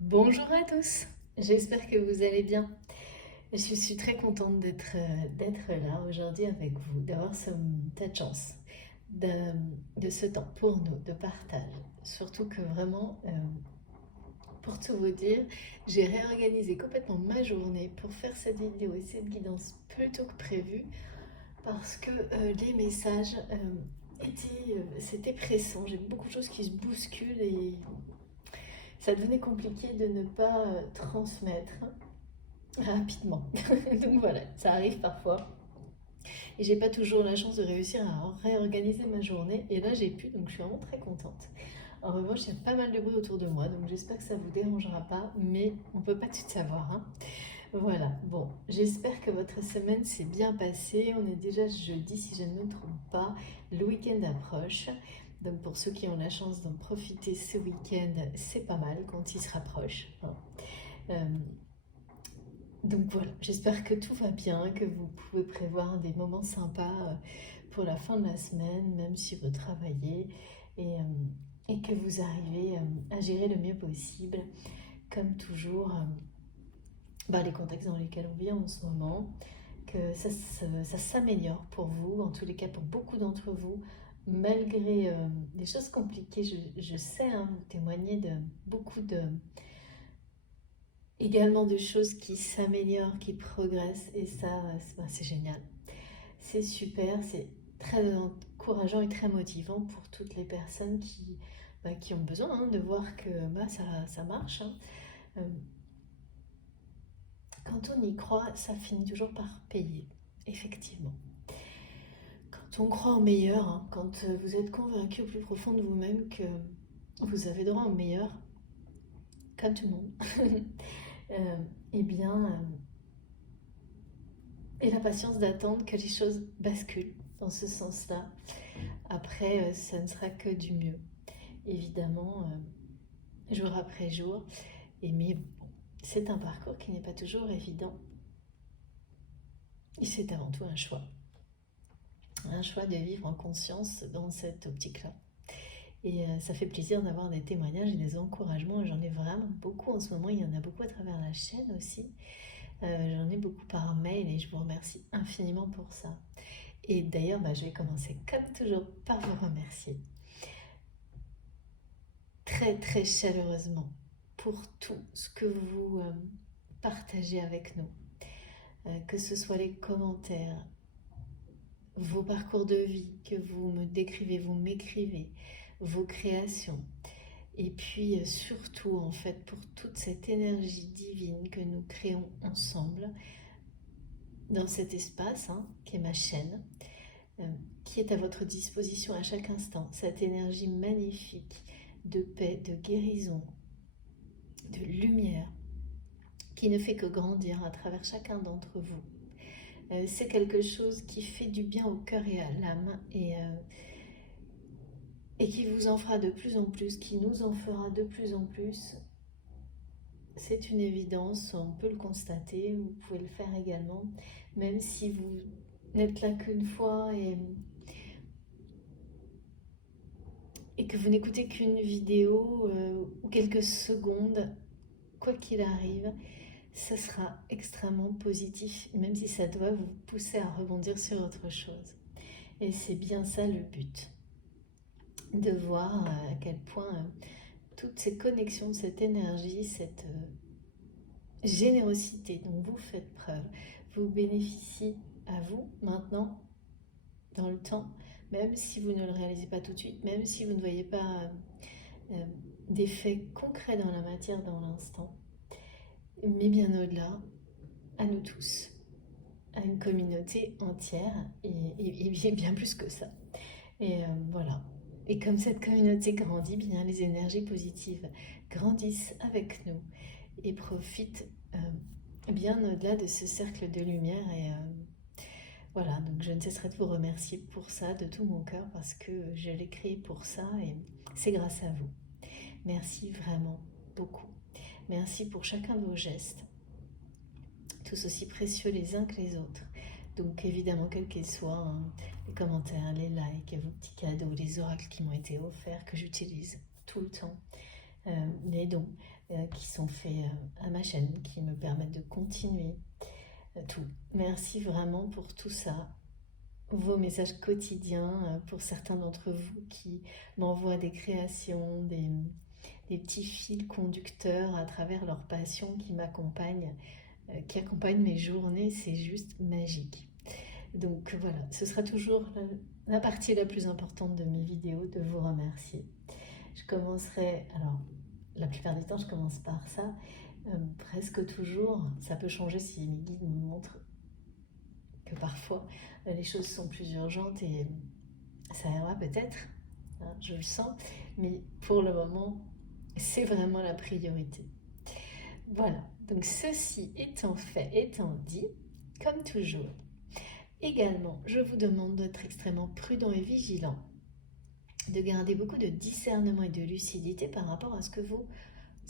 Bonjour à tous, j'espère que vous allez bien. Je suis très contente d'être là aujourd'hui avec vous, d'avoir cette chance de, de ce temps pour nous, de partage. Surtout que vraiment, pour tout vous dire, j'ai réorganisé complètement ma journée pour faire cette vidéo et cette guidance plus tôt que prévu parce que les messages c'était pressant. J'ai beaucoup de choses qui se bousculent et ça devenait compliqué de ne pas transmettre rapidement. Donc voilà, ça arrive parfois. Et j'ai pas toujours la chance de réussir à réorganiser ma journée. Et là, j'ai pu, donc je suis vraiment très contente. En revanche, il y a pas mal de bruit autour de moi, donc j'espère que ça vous dérangera pas, mais on peut pas tout savoir, hein. Voilà, bon, j'espère que votre semaine s'est bien passée. On est déjà jeudi, si je ne me trompe pas. Le week-end approche. Donc pour ceux qui ont la chance d'en profiter ce week-end, c'est pas mal quand il se rapproche, hein. Euh, donc voilà, j'espère que tout va bien, que vous pouvez prévoir des moments sympas pour la fin de la semaine, même si vous travaillez, et, et que vous arrivez à gérer le mieux possible, comme toujours, les contextes dans lesquels on vit en ce moment, que ça s'améliore pour vous, en tous les cas pour beaucoup d'entre vous, malgré des choses compliquées. Je sais, hein, vous témoignez de beaucoup de également de choses qui s'améliorent, qui progressent, et ça, c'est génial. C'est super, c'est très encourageant et très motivant pour toutes les personnes qui ont besoin, hein, de voir que ça marche, hein. Euh, Quand on y croit, ça finit toujours par payer, effectivement. Quand on croit au meilleur, hein, quand vous êtes convaincu au plus profond de vous-même que vous avez droit au meilleur, comme tout le monde, euh, eh bien, et la patience d'attendre que les choses basculent dans ce sens-là. Après, ça ne sera que du mieux, évidemment, jour après jour. Mais bon, c'est un parcours qui n'est pas toujours évident. Et c'est avant tout un choix de vivre en conscience dans cette optique-là. Et ça fait plaisir d'avoir des témoignages et des encouragements. J'en ai vraiment beaucoup en ce moment. Il y en a beaucoup à travers la chaîne aussi. J'en ai beaucoup par mail et je vous remercie infiniment pour ça. Et d'ailleurs, je vais commencer comme toujours par vous remercier très très chaleureusement pour tout ce que vous partagez avec nous. Que ce soit les commentaires, vos parcours de vie que vous me décrivez, vous m'écrivez, vos créations. Et puis surtout en fait pour toute cette énergie divine que nous créons ensemble dans cet espace, hein, qui est ma chaîne, euh, qui est à votre disposition à chaque instant. Cette énergie magnifique de paix, de guérison, de lumière, qui ne fait que grandir à travers chacun d'entre vous. C'est quelque chose qui fait du bien au cœur et à l'âme et qui vous en fera de plus en plus, qui nous en fera de plus en plus. C'est une évidence, on peut le constater, vous pouvez le faire également, même si vous n'êtes là qu'une fois et que vous n'écoutez qu'une vidéo ou quelques secondes, quoi qu'il arrive, ça sera extrêmement positif, même si ça doit vous pousser à rebondir sur autre chose. Et c'est bien ça le but, de voir à quel point toutes ces connexions, cette énergie, cette générosité dont vous faites preuve vous bénéficie à vous maintenant, dans le temps, même si vous ne le réalisez pas tout de suite, même si vous ne voyez pas euh, d'effets concrets dans la matière dans l'instant, mais bien au-delà, à nous tous, à une communauté entière et bien plus que ça. Et voilà. Et comme cette communauté grandit, bien les énergies positives grandissent avec nous et profitent bien au-delà de ce cercle de lumière. Et voilà, donc je ne cesserai de vous remercier pour ça de tout mon cœur parce que je l'ai créé pour ça et c'est grâce à vous. Merci vraiment beaucoup. Merci pour chacun de vos gestes, tous aussi précieux les uns que les autres. Donc évidemment, quels qu'ils soient, hein, les commentaires, les likes, vos petits cadeaux, les oracles qui m'ont été offerts, que j'utilise tout le temps. les dons qui sont faits à ma chaîne, qui me permettent de continuer tout. Merci vraiment pour tout ça. Vos messages quotidiens, pour certains d'entre vous qui m'envoient des créations, des petits fils conducteurs à travers leur passion qui m'accompagnent, qui accompagnent mes journées, c'est juste magique. Donc voilà, ce sera toujours la partie la plus importante de mes vidéos, de vous remercier. Je commencerai, alors la plupart du temps je commence par ça, presque toujours, ça peut changer si mes guides me montrent que parfois les choses sont plus urgentes et ça ira peut-être, hein, je le sens, mais pour le moment c'est vraiment la priorité. Voilà, donc ceci étant fait, étant dit, comme toujours, également je vous demande d'être extrêmement prudent et vigilant, de garder beaucoup de discernement et de lucidité par rapport à ce que vous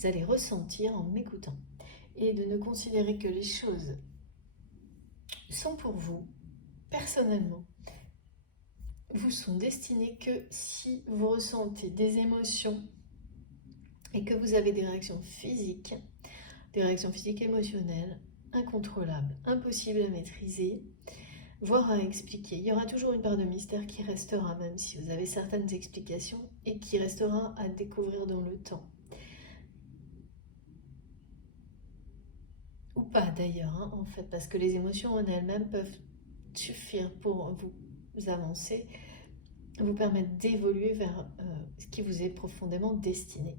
allez ressentir en m'écoutant et de ne considérer que les choses sont pour vous, personnellement, vous sont destinées que si vous ressentez des émotions et que vous avez des réactions physiques émotionnelles, incontrôlables, impossibles à maîtriser, voire à expliquer. Il y aura toujours une part de mystère qui restera, même si vous avez certaines explications, et qui restera à découvrir dans le temps. Ou pas d'ailleurs, hein, en fait, parce que les émotions en elles-mêmes peuvent suffire pour vous avancer, vous permettre d'évoluer vers ce qui vous est profondément destiné.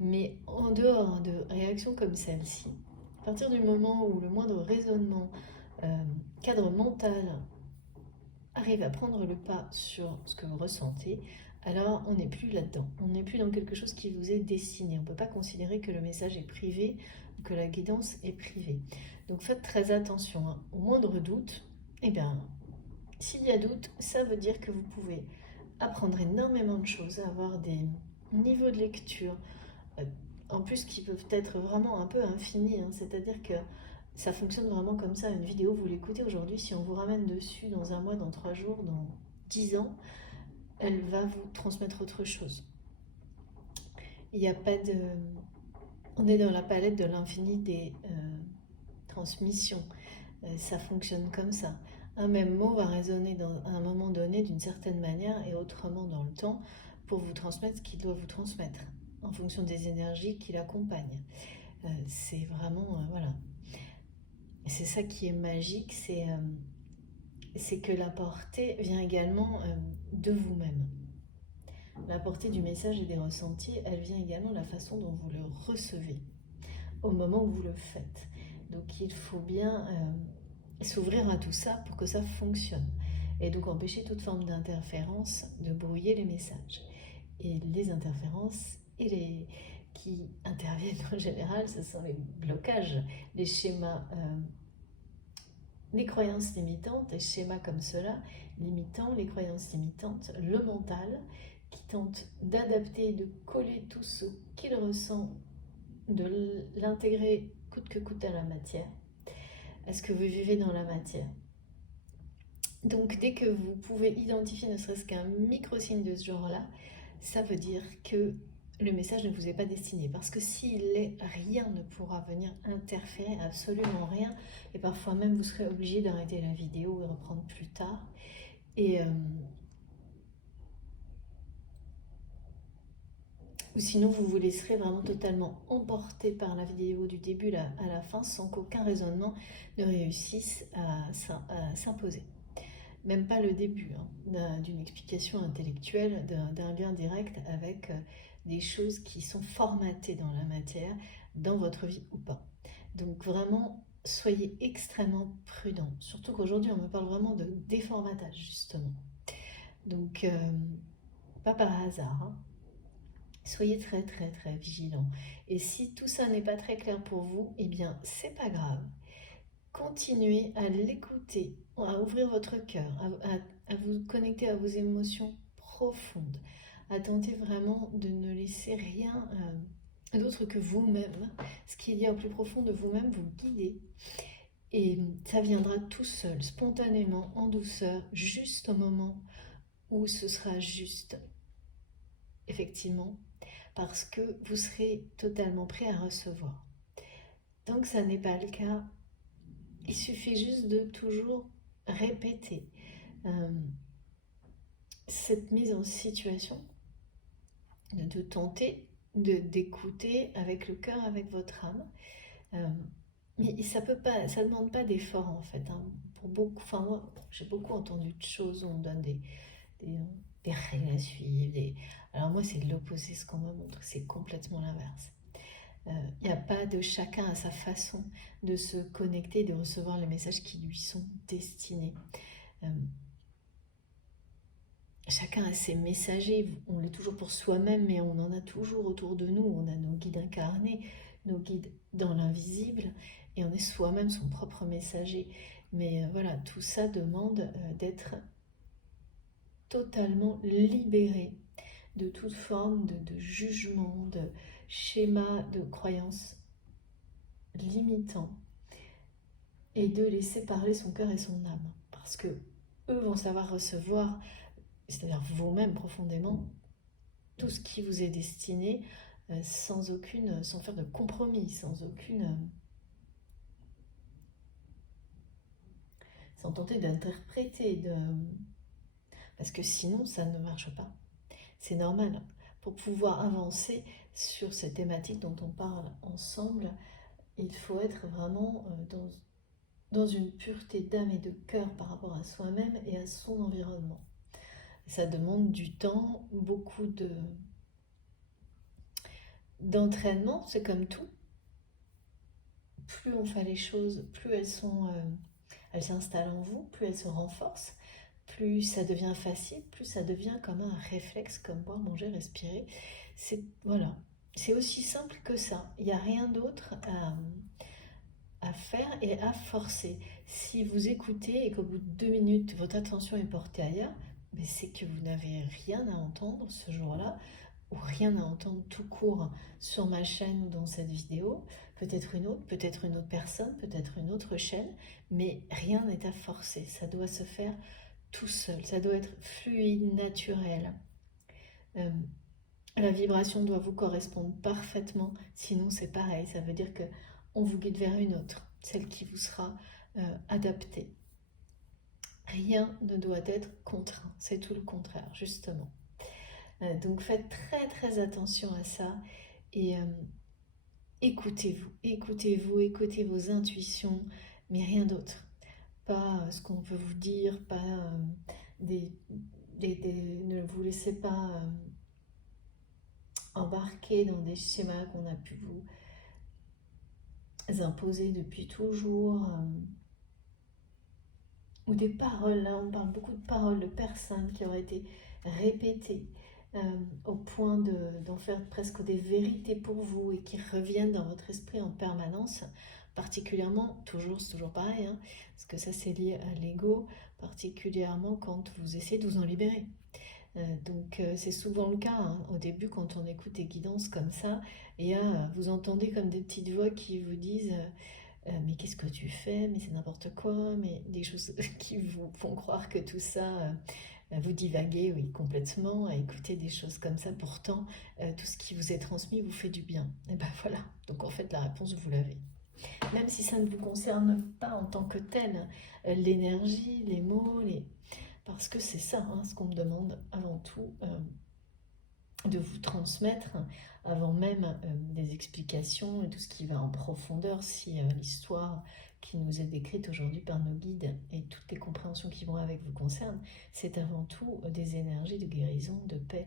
Mais en dehors de réactions comme celle-ci, à partir du moment où le moindre raisonnement, cadre mental arrive à prendre le pas sur ce que vous ressentez, alors on n'est plus là-dedans. On n'est plus dans quelque chose qui vous est destiné. On ne peut pas considérer que le message est privé ou que la guidance est privée. Donc faites très attention, hein. Au moindre doute, eh bien, s'il y a doute, ça veut dire que vous pouvez apprendre énormément de choses, avoir des niveaux de lecture, en plus qui peuvent être vraiment un peu infinis, hein. C'est-à-dire que ça fonctionne vraiment comme ça. Une vidéo, vous l'écoutez aujourd'hui, si on vous ramène dessus dans un mois, dans 3 jours, dans 10 ans, elle va vous transmettre autre chose. Il n'y a pas de... On est dans la palette de l'infini des transmissions. Ça fonctionne comme ça. Un même mot va résonner à un moment donné d'une certaine manière et autrement dans le temps pour vous transmettre ce qu'il doit vous transmettre en fonction des énergies qui l'accompagnent. C'est vraiment... voilà. C'est ça qui est magique, c'est que la portée vient également de vous-même. La portée du message et des ressentis, elle vient également de la façon dont vous le recevez au moment où vous le faites. Donc il faut bien s'ouvrir à tout ça pour que ça fonctionne. Et donc empêcher toute forme d'interférence de brouiller les messages. Et les interférences qui interviennent en général, ce sont les blocages, les schémas, les croyances limitantes, les schémas comme cela, limitants, les croyances limitantes, le mental, qui tente d'adapter et de coller tout ce qu'il ressent, de l'intégrer coûte que coûte à la matière, à ce que vous vivez dans la matière. Donc dès que vous pouvez identifier ne serait-ce qu'un micro-signe de ce genre-là, ça veut dire que le message ne vous est pas destiné. Parce que s'il est, rien ne pourra venir interférer, absolument rien. Et parfois même, vous serez obligé d'arrêter la vidéo et reprendre plus tard. Et ou sinon, vous vous laisserez vraiment totalement emporter par la vidéo du début à la fin sans qu'aucun raisonnement ne réussisse à s'imposer. Même pas le début d'une explication intellectuelle, d'un lien direct avec des choses qui sont formatées dans la matière, dans votre vie ou pas. Donc vraiment, soyez extrêmement prudents. Surtout qu'aujourd'hui, on me parle vraiment de déformatage, justement. Donc, pas par hasard, hein. Soyez très très très vigilants. Et si tout ça n'est pas très clair pour vous, eh bien, c'est pas grave. Continuez à l'écouter, à ouvrir votre cœur, à vous connecter à vos émotions profondes, à tenter vraiment de ne laisser rien d'autre que vous-même, ce qu'il y a au plus profond de vous-même, vous guider. Et ça viendra tout seul, spontanément, en douceur, juste au moment où ce sera juste. Effectivement, parce que vous serez totalement prêt à recevoir. Donc ça n'est pas le cas. Il suffit juste de toujours répéter cette mise en situation, de tenter d'écouter avec le cœur, avec votre âme. Mais ça demande pas d'effort en fait. Pour beaucoup, enfin moi, j'ai beaucoup entendu de choses, on donne des règles à suivre. Alors moi, c'est l'opposé, ce qu'on me montre, c'est complètement l'inverse. Il n'y a pas de chacun à sa façon de se connecter, de recevoir les messages qui lui sont destinés. Chacun a ses messagers, on l'est toujours pour soi-même, mais on en a toujours autour de nous. On a nos guides incarnés, nos guides dans l'invisible, et on est soi-même son propre messager. Mais voilà, tout ça demande d'être totalement libéré de toute forme de jugement, de schéma, de croyances limitants, et de laisser parler son cœur et son âme. Parce que eux vont savoir recevoir, c'est-à-dire vous-même profondément, tout ce qui vous est destiné sans faire de compromis, sans tenter d'interpréter, parce que sinon ça ne marche pas. C'est normal. Pour pouvoir avancer sur ces thématiques dont on parle ensemble, il faut être vraiment dans une pureté d'âme et de cœur par rapport à soi-même et à son environnement. Ça demande du temps, beaucoup d'entraînement, c'est comme tout. Plus on fait les choses, plus elles s'installent en vous, plus elles se renforcent, plus ça devient facile, plus ça devient comme un réflexe, comme boire, manger, respirer. Voilà, c'est aussi simple que ça. Il n'y a rien d'autre à faire et à forcer. Si vous écoutez et qu'au bout de 2 minutes, votre attention est portée ailleurs, mais c'est que vous n'avez rien à entendre ce jour-là, ou rien à entendre tout court sur ma chaîne ou dans cette vidéo, peut-être une autre personne, peut-être une autre chaîne, mais rien n'est à forcer, ça doit se faire tout seul, ça doit être fluide, naturel. La vibration doit vous correspondre parfaitement, sinon c'est pareil, ça veut dire que on vous guide vers une autre, celle qui vous sera adaptée. Rien ne doit être contraint, c'est tout le contraire, justement. Donc faites très très attention à ça et écoutez-vous, écoutez vos intuitions, mais rien d'autre. Pas ce qu'on veut vous dire, pas ne vous laissez pas embarquer dans des schémas qu'on a pu vous imposer depuis toujours. Ou des paroles, là on parle beaucoup de paroles de personnes qui auraient été répétées au point d'en faire presque des vérités pour vous et qui reviennent dans votre esprit en permanence, particulièrement, c'est toujours pareil, hein, parce que ça c'est lié à l'ego, particulièrement quand vous essayez de vous en libérer. Donc c'est souvent le cas, hein, au début quand on écoute des guidances comme ça, et vous entendez comme des petites voix qui vous disent mais qu'est-ce que tu fais, mais c'est n'importe quoi, mais des choses qui vous font croire que tout ça, vous divaguez, oui, complètement, à écouter des choses comme ça. Pourtant, tout ce qui vous est transmis vous fait du bien. Et ben voilà, donc en fait la réponse vous l'avez. Même si ça ne vous concerne pas en tant que tel, l'énergie, les mots, parce que c'est ça, hein, ce qu'on me demande avant tout de vous transmettre, avant même des explications et tout ce qui va en profondeur, si l'histoire qui nous est décrite aujourd'hui par nos guides et toutes les compréhensions qui vont avec vous concernent, c'est avant tout des énergies de guérison, de paix,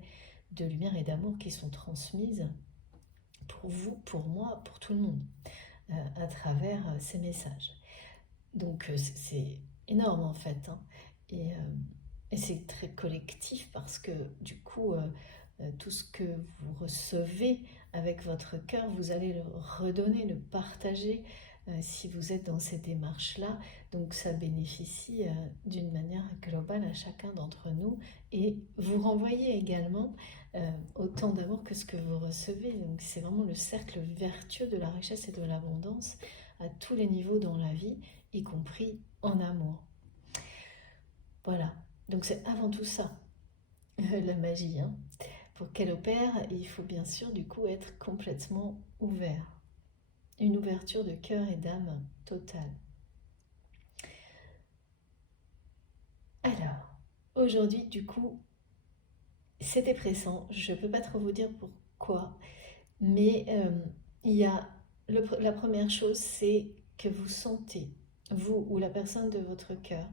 de lumière et d'amour qui sont transmises pour vous, pour moi, pour tout le monde, à travers ces messages. Donc c'est énorme en fait, hein. Et c'est très collectif parce que du coup, tout ce que vous recevez avec votre cœur, vous allez le redonner, le partager si vous êtes dans ces démarches-là. Donc ça bénéficie d'une manière globale à chacun d'entre nous et vous renvoyez également autant d'amour que ce que vous recevez. Donc c'est vraiment le cercle vertueux de la richesse et de l'abondance à tous les niveaux dans la vie, y compris en amour. Voilà, donc c'est avant tout ça, la magie, hein. Pour qu'elle opère, il faut bien sûr du coup être complètement ouvert. Une ouverture de cœur et d'âme totale. Alors, aujourd'hui du coup, c'était pressant. Je ne peux pas trop vous dire pourquoi, mais il y a la première chose, c'est que vous sentez, vous ou la personne de votre cœur,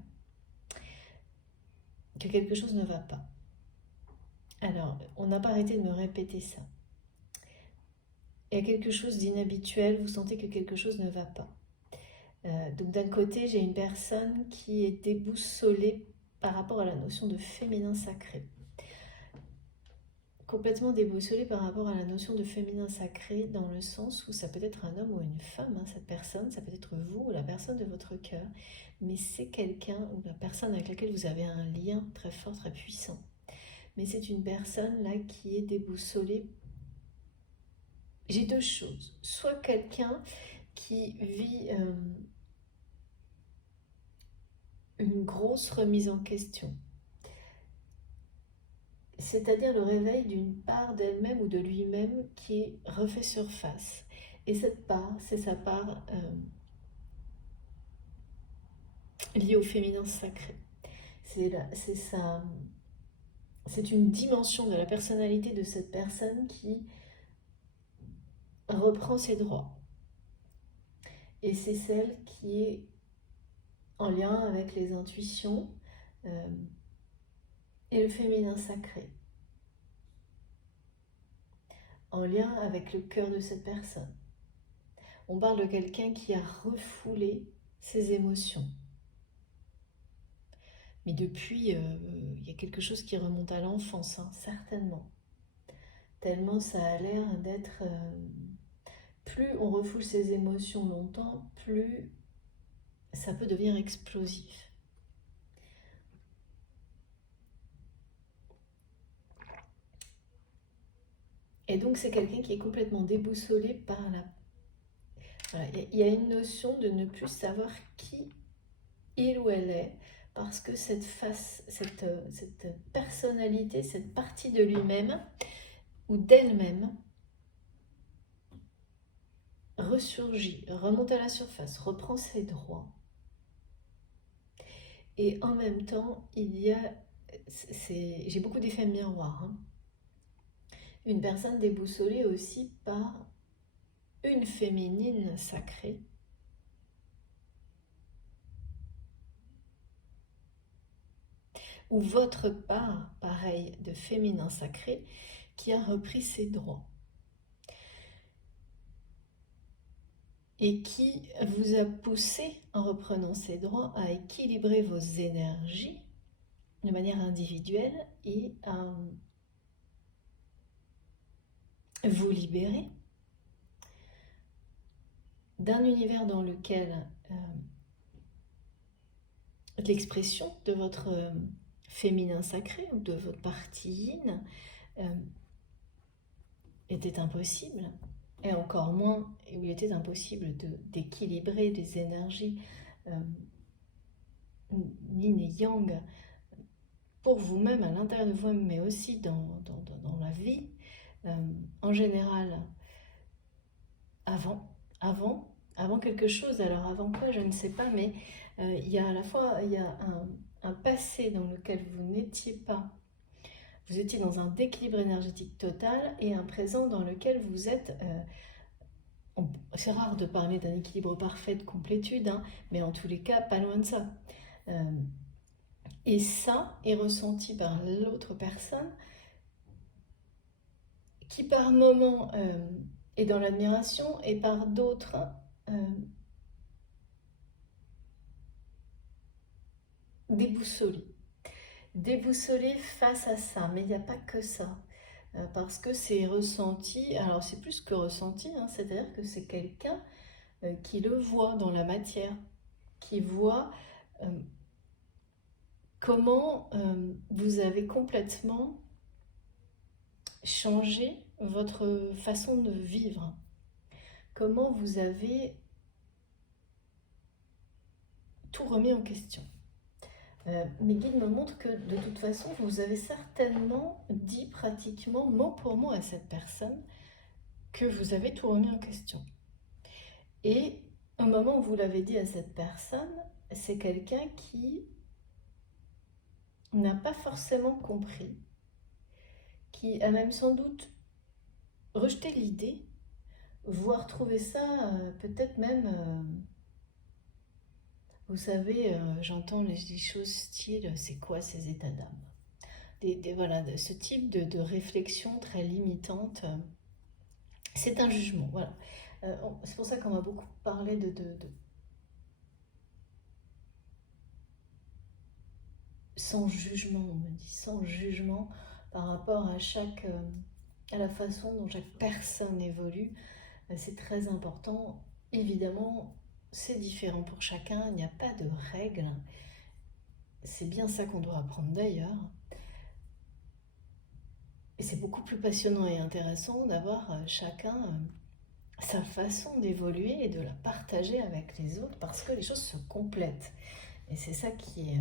que quelque chose ne va pas. Alors, on n'a pas arrêté de me répéter ça. Il y a quelque chose d'inhabituel, vous sentez que quelque chose ne va pas. Donc d'un côté, j'ai une personne qui est déboussolée par rapport à la notion de féminin sacré. Complètement déboussolée par rapport à la notion de féminin sacré, dans le sens où ça peut être un homme ou une femme, cette personne, ça peut être vous ou la personne de votre cœur, mais c'est quelqu'un ou la personne avec laquelle vous avez un lien très fort, très puissant. Mais c'est une personne là qui est déboussolée. J'ai deux choses. Soit quelqu'un qui vit une grosse remise en question. C'est-à-dire le réveil d'une part d'elle-même ou de lui-même qui refait surface. Et cette part, c'est sa part liée au féminin sacré. C'est une dimension de la personnalité de cette personne qui reprend ses droits. Et c'est celle qui est en lien avec les intuitions et le féminin sacré. En lien avec le cœur de cette personne. On parle de quelqu'un qui a refoulé ses émotions. Mais depuis, il y a quelque chose qui remonte à l'enfance, certainement. Tellement ça a l'air d'être... plus on refoule ses émotions longtemps, plus ça peut devenir explosif. Et donc c'est quelqu'un qui est complètement déboussolé par la... Voilà, il y a une notion de ne plus savoir qui il ou elle est, parce que cette personnalité, cette partie de lui-même ou d'elle-même ressurgit, remonte à la surface, reprend ses droits. Et en même temps, j'ai beaucoup d'effets miroirs. Une personne déboussolée aussi par une féminine sacrée. Ou votre part, pareil, de féminin sacré, qui a repris ses droits. Et qui vous a poussé, en reprenant ses droits, à équilibrer vos énergies de manière individuelle et à vous libérer d'un univers dans lequel l'expression de votre féminin sacré ou de votre partie yin était impossible, et encore moins, il était impossible d'équilibrer des énergies yin et yang pour vous-même, à l'intérieur de vous-même, mais aussi dans la vie en général, avant quelque chose. Alors avant quoi, je ne sais pas, mais il y a à la fois un passé dans lequel vous n'étiez pas, vous étiez dans un déséquilibre énergétique total, et un présent dans lequel vous êtes, c'est rare de parler d'un équilibre parfait, de complétude, mais en tous les cas, pas loin de ça. Et ça est ressenti par l'autre personne, qui par moments est dans l'admiration, et par d'autres déboussolé face à ça. Mais il n'y a pas que ça, parce que c'est ressenti, alors c'est plus que ressenti, c'est-à-dire que c'est quelqu'un qui le voit dans la matière, qui voit comment vous avez complètement changé votre façon de vivre, comment vous avez tout remis en question. Mes guides me montrent que de toute façon, vous avez certainement dit pratiquement mot pour mot à cette personne que vous avez tout remis en question. Et au moment où vous l'avez dit à cette personne, c'est quelqu'un qui n'a pas forcément compris, qui a même sans doute rejeté l'idée, voire trouvé ça peut-être même, vous savez, j'entends des choses style, c'est quoi ces états d'âme, voilà, ce type de réflexion très limitante. C'est un jugement, voilà. C'est pour ça qu'on va beaucoup parler de sans jugement, on me dit, sans jugement par rapport à la façon dont chaque personne évolue. C'est très important. Évidemment, c'est différent pour chacun, il n'y a pas de règles. C'est bien ça qu'on doit apprendre d'ailleurs. Et c'est beaucoup plus passionnant et intéressant d'avoir chacun sa façon d'évoluer et de la partager avec les autres parce que les choses se complètent. Et c'est ça qui est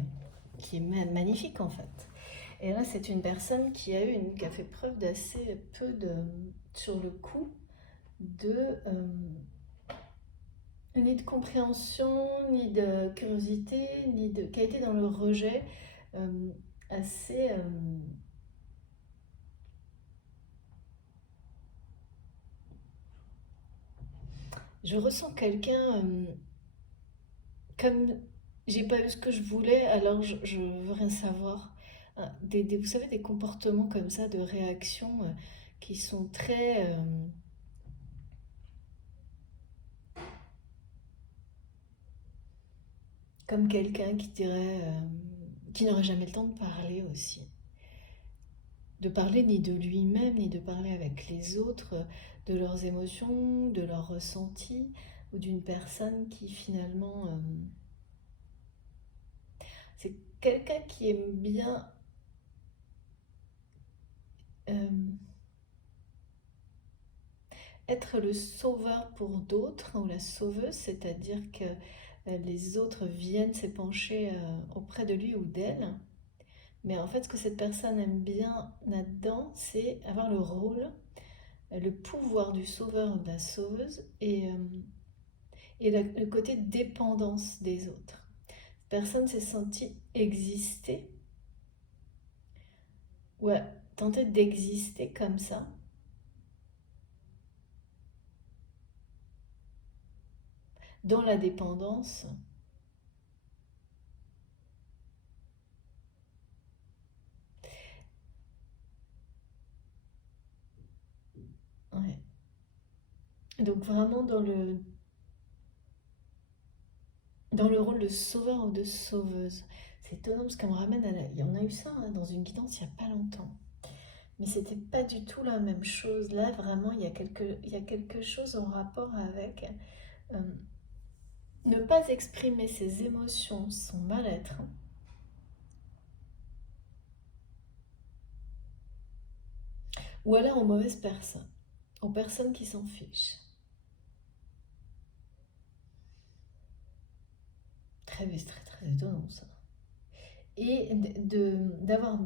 magnifique en fait. Et là, c'est une personne qui a fait preuve d'assez peu sur le coup, ni de compréhension, ni de curiosité, qui a été dans le rejet euh, assez. Je ressens quelqu'un comme j'ai pas eu ce que je voulais, alors je veux rien savoir. Vous savez, des comportements comme ça, de réaction qui sont très. Comme quelqu'un qui dirait. Qui n'aurait jamais le temps de parler aussi. De parler ni de lui-même, ni de parler avec les autres, de leurs émotions, de leurs ressentis, ou d'une personne qui finalement. C'est quelqu'un qui aime bien. euh, Être le sauveur pour d'autres ou la sauveuse, c'est-à-dire que les autres viennent s'épancher auprès de lui ou d'elle. Mais en fait, ce que cette personne aime bien là-dedans, c'est avoir le rôle, le pouvoir du sauveur ou de la sauveuse et le côté dépendance des autres. Cette personne s'est sentie exister, ouais, tenter d'exister comme ça, dans la dépendance. Ouais. Donc vraiment dans le rôle de sauveur ou de sauveuse. C'est étonnant parce qu'on me ramène Il y en a eu ça hein, dans une guidance il n'y a pas longtemps. Mais c'était pas du tout la même chose. Là, vraiment, il y a quelque chose en rapport avec euh, ne pas exprimer ses émotions, son mal-être, ou alors aux mauvaises personnes, aux personnes qui s'en fichent. Très étonnant ça. Et d'avoir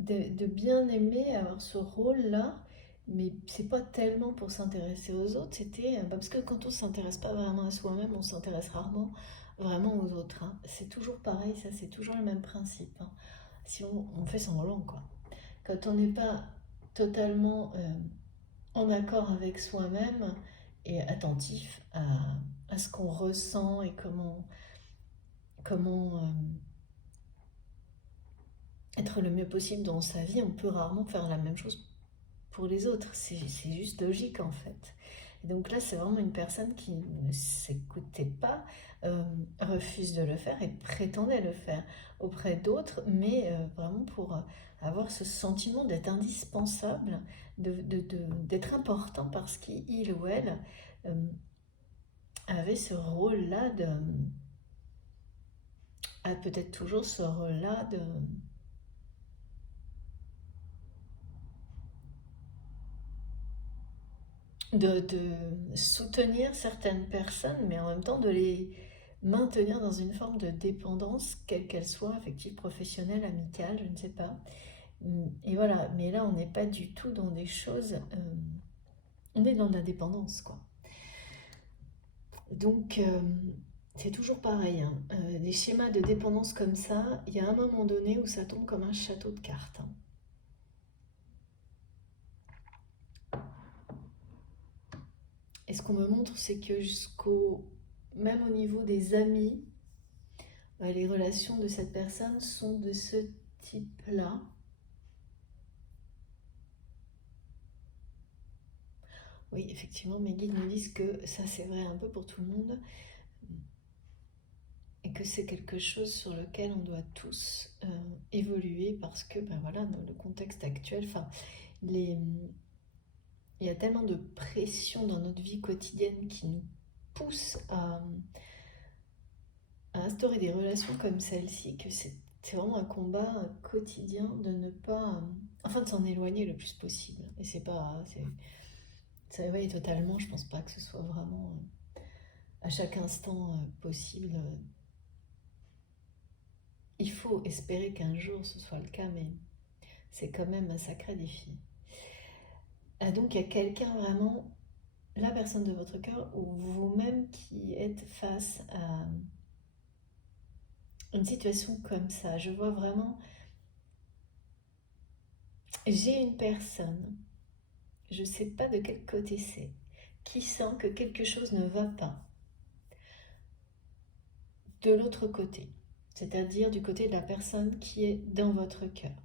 de bien aimer avoir ce rôle-là, mais c'est pas tellement pour s'intéresser aux autres, c'était parce que quand on s'intéresse pas vraiment à soi-même, on s'intéresse rarement vraiment aux autres. Hein. C'est toujours pareil, ça c'est toujours le même principe. Hein. Si on fait semblant quoi. Quand on n'est pas totalement en accord avec soi-même et attentif à ce qu'on ressent et comment être le mieux possible dans sa vie, on peut rarement faire la même chose pour les autres. C'est juste logique en fait. Et donc là, c'est vraiment une personne qui ne s'écoutait pas, refuse de le faire et prétendait le faire auprès d'autres, mais vraiment pour avoir ce sentiment d'être indispensable, d'être important parce qu'il ou elle euh, avait ce rôle-là a peut-être toujours ce rôle-là de soutenir certaines personnes, mais en même temps maintenir dans une forme de dépendance, quelle qu'elle soit, affective, professionnelle, amicale, je ne sais pas. Et voilà, mais là on n'est pas du tout dans des choses, on est dans de la dépendance, quoi. Donc c'est toujours pareil, hein. Des schémas de dépendance comme ça, il y a un moment donné où ça tombe comme un château de cartes, hein. Et ce qu'on me montre, c'est que même au niveau des amis, les relations de cette personne sont de ce type-là. Oui, effectivement, mes guides me disent que ça c'est vrai un peu pour tout le monde et que c'est quelque chose sur lequel on doit tous évoluer parce que ben voilà, dans le contexte actuel, enfin, il y a tellement de pression dans notre vie quotidienne qui nous pousse à instaurer des relations comme celle-ci que c'est vraiment un combat quotidien de ne pas, enfin de s'en éloigner le plus possible. Et c'est pas, ça éveille totalement, je pense pas que ce soit vraiment à chaque instant possible. Il faut espérer qu'un jour ce soit le cas, mais c'est quand même un sacré défi. Donc il y a quelqu'un vraiment, la personne de votre cœur ou vous-même qui êtes face à une situation comme ça. Je vois vraiment, j'ai une personne, je ne sais pas de quel côté c'est, qui sent que quelque chose ne va pas de l'autre côté, c'est-à-dire du côté de la personne qui est dans votre cœur.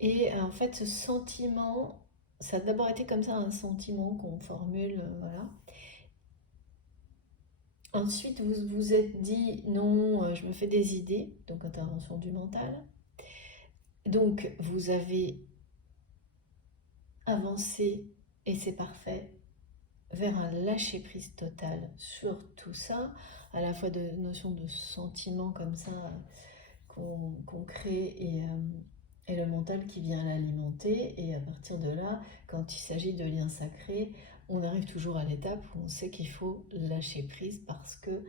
Et en fait, ce sentiment, ça a d'abord été comme ça un sentiment qu'on formule, voilà. Ensuite, vous vous êtes dit, non, je me fais des idées, donc intervention du mental. Donc, vous avez avancé, et c'est parfait, vers un lâcher-prise total sur tout ça, à la fois de notions de sentiments comme ça qu'on crée et le mental qui vient l'alimenter. Et à partir de là, quand il s'agit de liens sacrés, on arrive toujours à l'étape où on sait qu'il faut lâcher prise parce que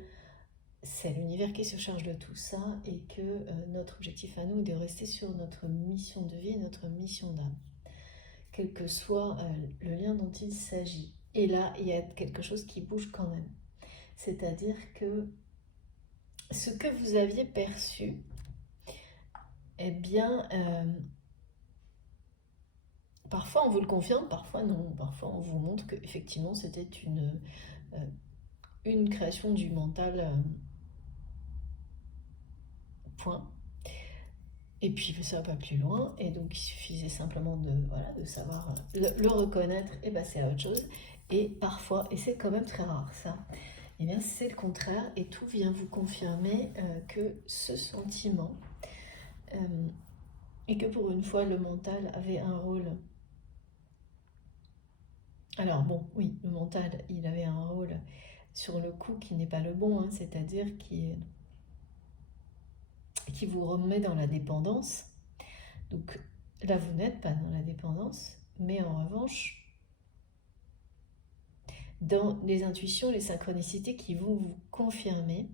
c'est l'univers qui se charge de tout ça et que notre objectif à nous est de rester sur notre mission de vie, notre mission d'âme, quel que soit le lien dont il s'agit. Et là, il y a quelque chose qui bouge quand même. C'est-à-dire que ce que vous aviez perçu, eh bien, parfois on vous le confirme, parfois non. Parfois on vous montre qu'effectivement c'était une création du mental, point. Et puis ça va pas plus loin, et donc il suffisait simplement voilà, de savoir le reconnaître et passer à autre chose. Et parfois, et c'est quand même très rare ça, et bien c'est le contraire, et tout vient vous confirmer que ce sentiment, et que pour une fois le mental avait un rôle. Alors bon, oui, le mental, il avait un rôle sur le coup qui n'est pas le bon, hein, c'est-à-dire qui vous remet dans la dépendance. Donc là, vous n'êtes pas dans la dépendance, mais en revanche, dans les intuitions, les synchronicités qui vont vous confirmer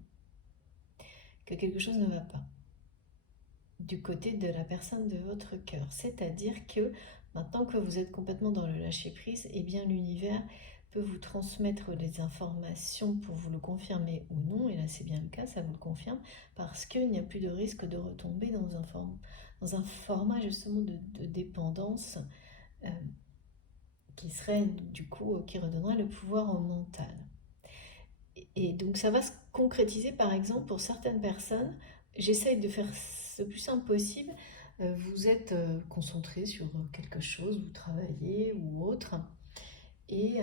que quelque chose ne va pas du côté de la personne de votre cœur. C'est-à-dire que maintenant que vous êtes complètement dans le lâcher-prise, eh bien l'univers peut vous transmettre des informations pour vous le confirmer ou non, et là c'est bien le cas, ça vous le confirme, parce qu'il n'y a plus de risque de retomber dans un format justement de dépendance qui serait du coup, qui redonnerait le pouvoir au mental. Et donc ça va se concrétiser par exemple pour certaines personnes, j'essaye de faire le plus simple possible, vous êtes concentré sur quelque chose, vous travaillez ou autre, et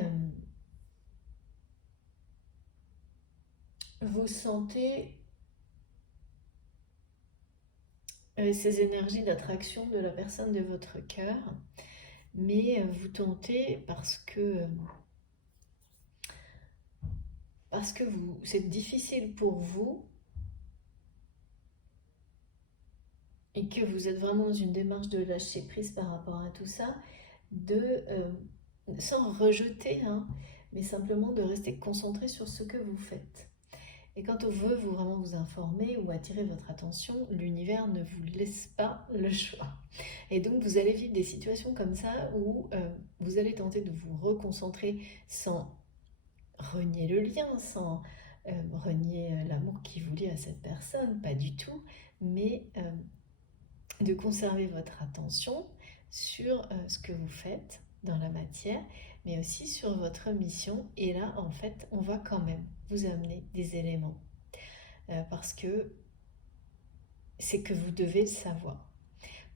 vous sentez ces énergies d'attraction de la personne de votre cœur, mais vous tentez parce que c'est difficile pour vous et que vous êtes vraiment dans une démarche de lâcher prise par rapport à tout ça, sans rejeter, hein, mais simplement de rester concentré sur ce que vous faites. Et quand on veut vraiment vous informer ou attirer votre attention, l'univers ne vous laisse pas le choix. Et donc vous allez vivre des situations comme ça où vous allez tenter de vous reconcentrer sans renier le lien, sans renier l'amour qui vous lie à cette personne, pas du tout, mais de conserver votre attention sur ce que vous faites dans la matière, mais aussi sur votre mission. Et là, en fait, on va quand même vous amener des éléments. Parce que c'est que vous devez le savoir.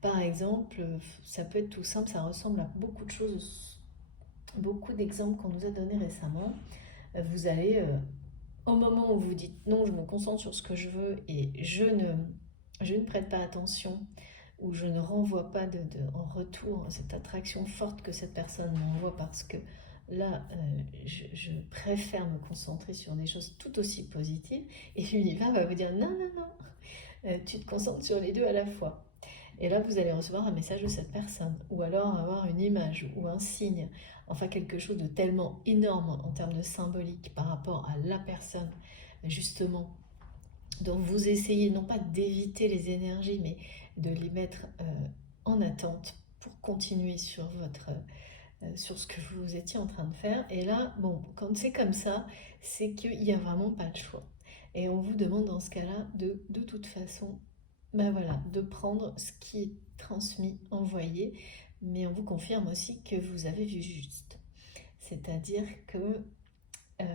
Par exemple, ça peut être tout simple, ça ressemble à beaucoup de choses, beaucoup d'exemples qu'on nous a donnés récemment. Vous allez, au moment où vous dites non, je me concentre sur ce que je veux et je ne prête pas attention ou je ne renvoie pas en retour cette attraction forte que cette personne m'envoie parce que là, je préfère me concentrer sur des choses tout aussi positives et l'univers va vous dire non, non, non, tu te concentres sur les deux à la fois. Et là, vous allez recevoir un message de cette personne, ou alors avoir une image ou un signe, enfin quelque chose de tellement énorme en termes de symbolique par rapport à la personne, justement, dont vous essayez non pas d'éviter les énergies, mais de les mettre en attente pour continuer sur sur ce que vous étiez en train de faire. Et là, bon, quand c'est comme ça, c'est qu'il n'y a vraiment pas de choix. Et on vous demande dans ce cas-là de toute façon, ben voilà, de prendre ce qui est transmis, envoyé, mais on vous confirme aussi que vous avez vu juste. C'est-à-dire que euh,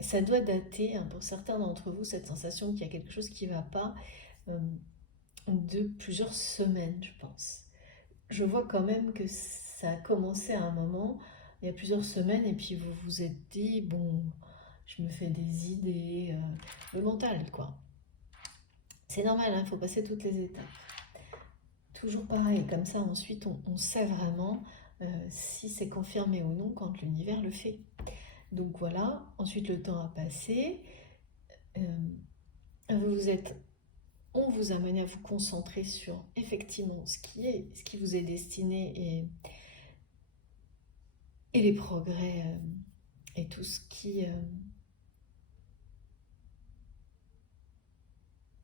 ça doit dater, hein, pour certains d'entre vous, cette sensation qu'il y a quelque chose qui ne va pas, euh, de plusieurs semaines, je pense. Je vois quand même que ça a commencé à un moment, il y a plusieurs semaines, et puis vous vous êtes dit, bon, je me fais des idées, le mental, quoi. C'est normal, il faut passer toutes les étapes. Toujours pareil, comme ça ensuite on sait vraiment si c'est confirmé ou non quand l'univers le fait. Donc voilà, ensuite le temps a passé, vous êtes, on vous a mené à vous concentrer sur effectivement ce qui vous est destiné et les progrès et tout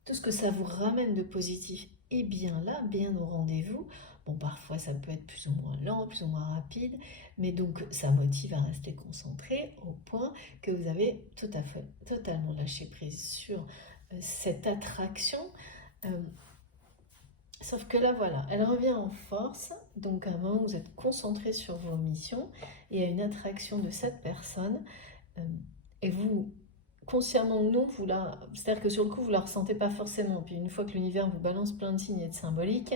tout ce que ça vous ramène de positif est bien là, bien au rendez-vous. Bon, parfois ça peut être plus ou moins lent, plus ou moins rapide, mais donc ça motive à rester concentré au point que vous avez tout à fait, totalement lâché prise sur cette attraction. Euh, Sauf que là, voilà, elle revient en force. Donc, à un moment, vous êtes concentré sur vos missions et il y a une attraction de cette personne. euh, et vous, consciemment ou non, c'est-à-dire que sur le coup, vous la ressentez pas forcément. Puis, une fois que l'univers vous balance plein de signes et de symboliques,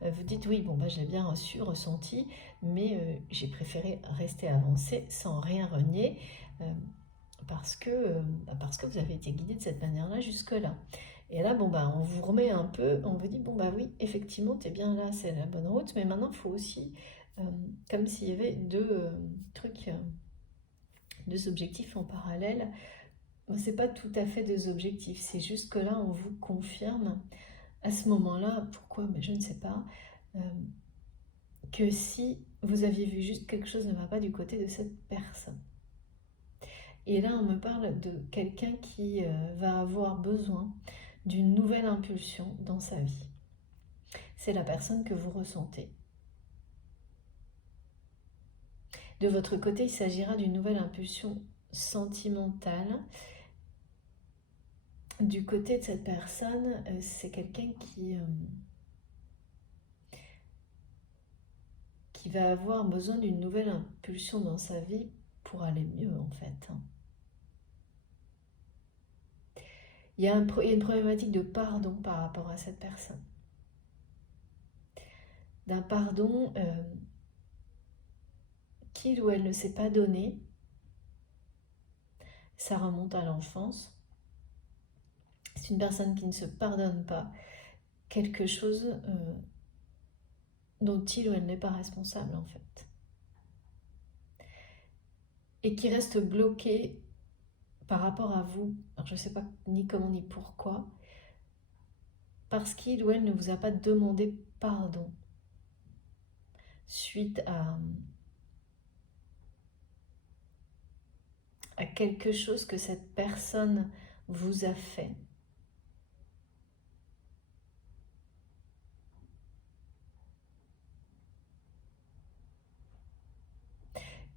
vous dites oui, bon, bah, j'ai bien reçu, ressenti, mais j'ai préféré rester avancé sans rien renier. euh, parce que vous avez été guidé de cette manière-là jusque-là. Et là, bon, bah, on vous remet un peu, on vous dit, bon, bah oui, effectivement, tu es bien là, c'est la bonne route, mais maintenant, il faut aussi, euh, comme s'il y avait trucs, deux objectifs en parallèle. Bon, c'est pas tout à fait deux objectifs, c'est juste que là, on vous confirme, à ce moment-là, pourquoi, mais je ne sais pas, euh, que si vous aviez vu juste quelque chose ne va pas du côté de cette personne. Et là, on me parle de quelqu'un qui va avoir besoin d'une nouvelle impulsion dans sa vie. C'est la personne que vous ressentez. De votre côté, il s'agira d'une nouvelle impulsion sentimentale. Du côté de cette personne, c'est quelqu'un qui va avoir besoin d'une nouvelle impulsion dans sa vie pour aller mieux, en fait. Il y a une problématique de pardon par rapport à cette personne. D'un pardon qu'il ou elle ne s'est pas donné. Ça remonte à l'enfance. C'est une personne qui ne se pardonne pas quelque chose dont il ou elle n'est pas responsable en fait. Et qui reste bloqué par rapport à vous. Alors, je ne sais pas ni comment ni pourquoi. Parce qu'il ou elle ne vous a pas demandé pardon suite à quelque chose que cette personne vous a fait.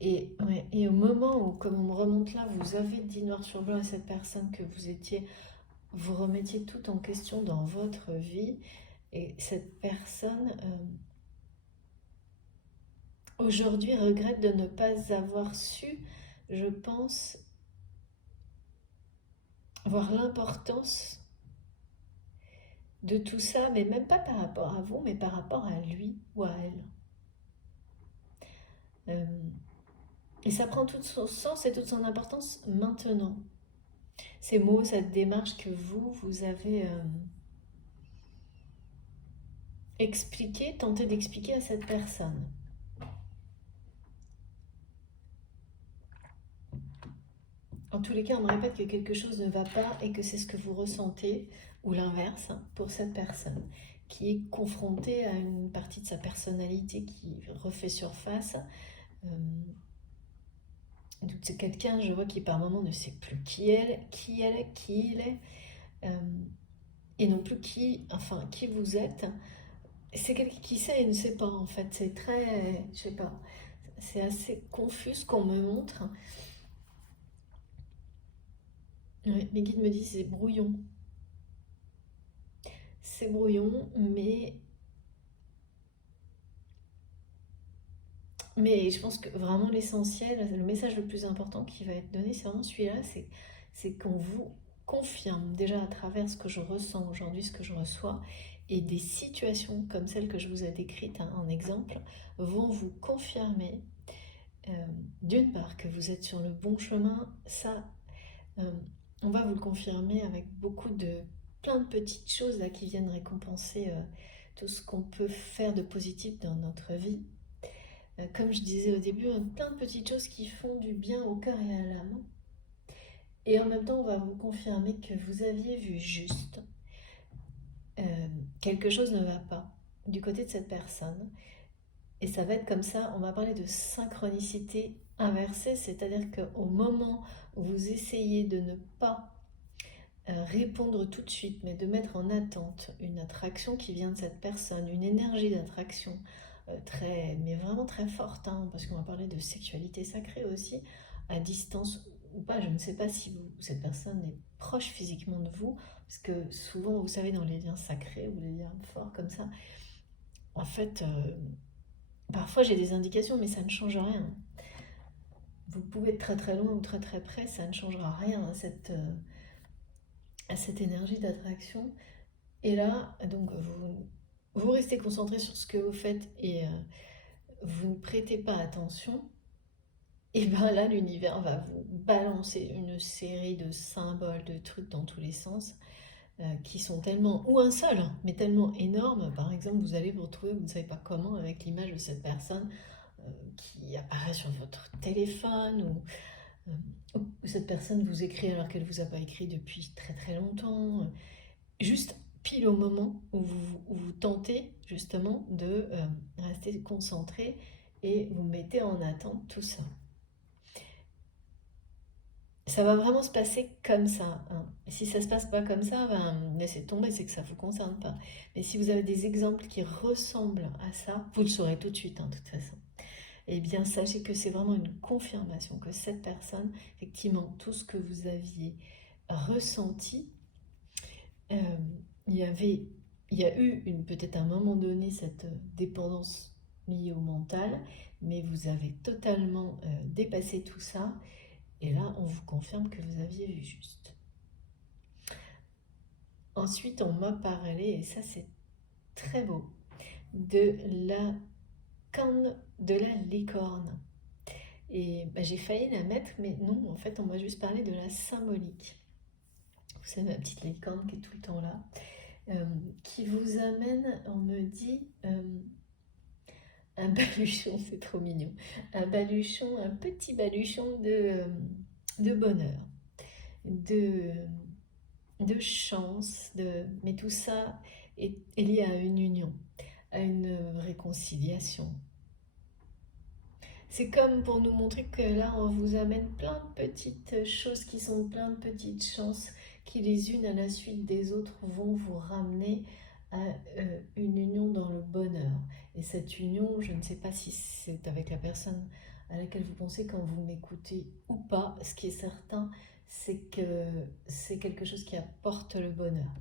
Et au moment où, comme on me remonte là, vous avez dit noir sur blanc à cette personne que vous remettiez tout en question dans votre vie, et cette personne aujourd'hui regrette de ne pas avoir su, je pense, voir l'importance de tout ça, mais même pas par rapport à vous, mais par rapport à lui ou à elle. Et ça prend tout son sens et toute son importance maintenant. Ces mots, cette démarche que vous avez expliqué, tenté d'expliquer à cette personne. En tous les cas, on me répète que quelque chose ne va pas et que c'est ce que vous ressentez, ou l'inverse, pour cette personne qui est confrontée à une partie de sa personnalité qui refait surface. C'est quelqu'un, je vois, qui par moment ne sait plus qui il est, et non plus qui vous êtes. C'est quelqu'un qui sait et ne sait pas, en fait. C'est très, je sais pas, c'est assez confus ce qu'on me montre. Ouais, mes guides me disent c'est brouillon. C'est brouillon, mais je pense que vraiment l'essentiel, le message le plus important qui va être donné, c'est vraiment celui-là, c'est qu'on vous confirme déjà à travers ce que je ressens aujourd'hui, ce que je reçois, et des situations comme celle que je vous ai décrite en exemple, vont vous confirmer d'une part que vous êtes sur le bon chemin. Ça, on va vous le confirmer avec plein de petites choses là qui viennent récompenser tout ce qu'on peut faire de positif dans notre vie. Comme je disais au début, plein de petites choses qui font du bien au cœur et à l'âme. Et en même temps, on va vous confirmer que vous aviez vu juste. Quelque chose ne va pas du côté de cette personne. Et ça va être comme ça, on va parler de synchronicité inversée, c'est-à-dire qu'au moment où vous essayez de ne pas répondre tout de suite, mais de mettre en attente une attraction qui vient de cette personne, une énergie d'attraction mais vraiment très forte, hein, parce qu'on va parler de sexualité sacrée aussi, à distance ou pas. Je ne sais pas si cette personne est proche physiquement de vous, parce que souvent, vous savez, dans les liens sacrés ou les liens forts comme ça, en fait, parfois j'ai des indications, mais ça ne change rien. Vous pouvez être très très loin ou très très près, ça ne changera rien à cette énergie d'attraction. Et là, donc, vous restez concentré sur ce que vous faites et vous ne prêtez pas attention. Et bien là, l'univers va vous balancer une série de symboles, de trucs dans tous les sens, qui sont tellement, ou un seul, hein, mais tellement énormes. Par exemple, vous allez vous retrouver, vous ne savez pas comment, avec l'image de cette personne qui apparaît sur votre téléphone, ou cette personne vous écrit alors qu'elle ne vous a pas écrit depuis très très longtemps. Juste pile au moment où vous tentez justement de rester concentré et vous mettez en attente tout ça. Ça va vraiment se passer comme ça, hein. Si ça se passe pas comme ça, ben, laissez tomber, c'est que ça vous concerne pas. Mais si vous avez des exemples qui ressemblent à ça, vous le saurez tout de suite, hein, de toute façon. Eh bien, sachez que c'est vraiment une confirmation que cette personne, effectivement, tout ce que vous aviez ressenti, euh, il y a eu peut-être à un moment donné cette dépendance liée au mental, mais vous avez totalement dépassé tout ça. Et là, on vous confirme que vous aviez vu juste. Ensuite, on m'a parlé, et ça c'est très beau, de la corne de la licorne. Et bah, j'ai failli la mettre, mais non, en fait, on m'a juste parlé de la symbolique. Vous savez, ma petite licorne qui est tout le temps là, qui vous amène, on me dit, un baluchon, c'est trop mignon, un baluchon, un petit baluchon de bonheur, de, de chance, mais tout ça est lié à une union, à une réconciliation. C'est comme pour nous montrer que là, on vous amène plein de petites choses qui sont plein de petites chances qui, les unes à la suite des autres, vont vous ramener à une union dans le bonheur. Et cette union, je ne sais pas si c'est avec la personne à laquelle vous pensez quand vous m'écoutez ou pas. Ce qui est certain, c'est que c'est quelque chose qui apporte le bonheur.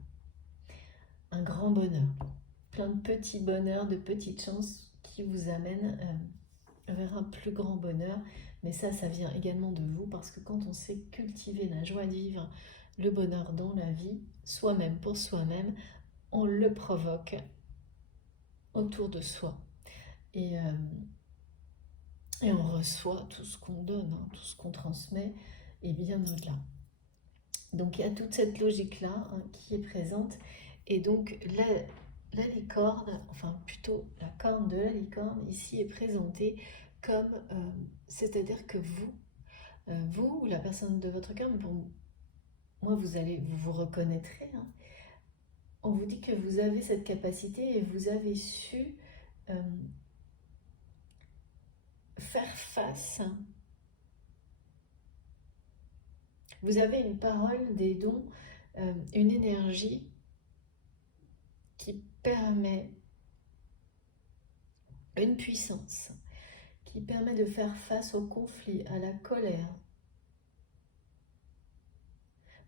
Un grand bonheur. Plein de petits bonheurs, de petites chances qui vous amènent vers un plus grand bonheur. Mais ça vient également de vous, parce que quand on sait cultiver la joie de vivre, le bonheur dans la vie, soi-même pour soi-même, on le provoque autour de soi. Et, euh, et on reçoit tout ce qu'on donne, hein, tout ce qu'on transmet, et bien au-delà. Donc il y a toute cette logique-là, hein, qui est présente. Et donc la licorne, enfin plutôt la corne de la licorne, ici est présentée comme, c'est-à-dire que vous ou la personne de votre cœur, pour moi vous vous reconnaîtrez, hein. On vous dit que vous avez cette capacité et vous avez su euh, faire face. Vous avez une parole, des dons, une énergie qui permet, une puissance qui permet de faire face au conflit, à la colère,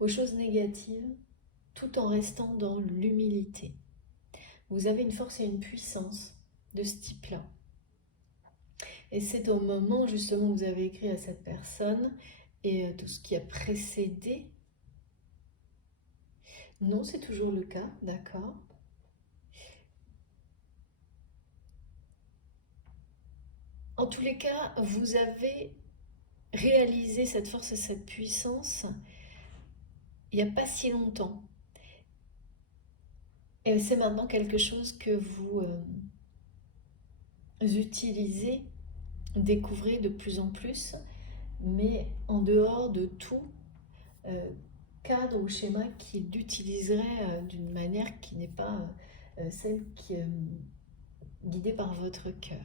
aux choses négatives, tout en restant dans l'humilité. Vous avez une force et une puissance de ce type-là. Et c'est au moment justement où vous avez écrit à cette personne et tout ce qui a précédé. Non, c'est toujours le cas, d'accord. En tous les cas, vous avez réalisé cette force et cette puissance il n'y a pas si longtemps. Et c'est maintenant quelque chose que vous utilisez, découvrez de plus en plus, mais en dehors de tout euh, cadre ou schéma qu'il utiliserait d'une manière qui n'est pas celle qui est guidée par votre cœur.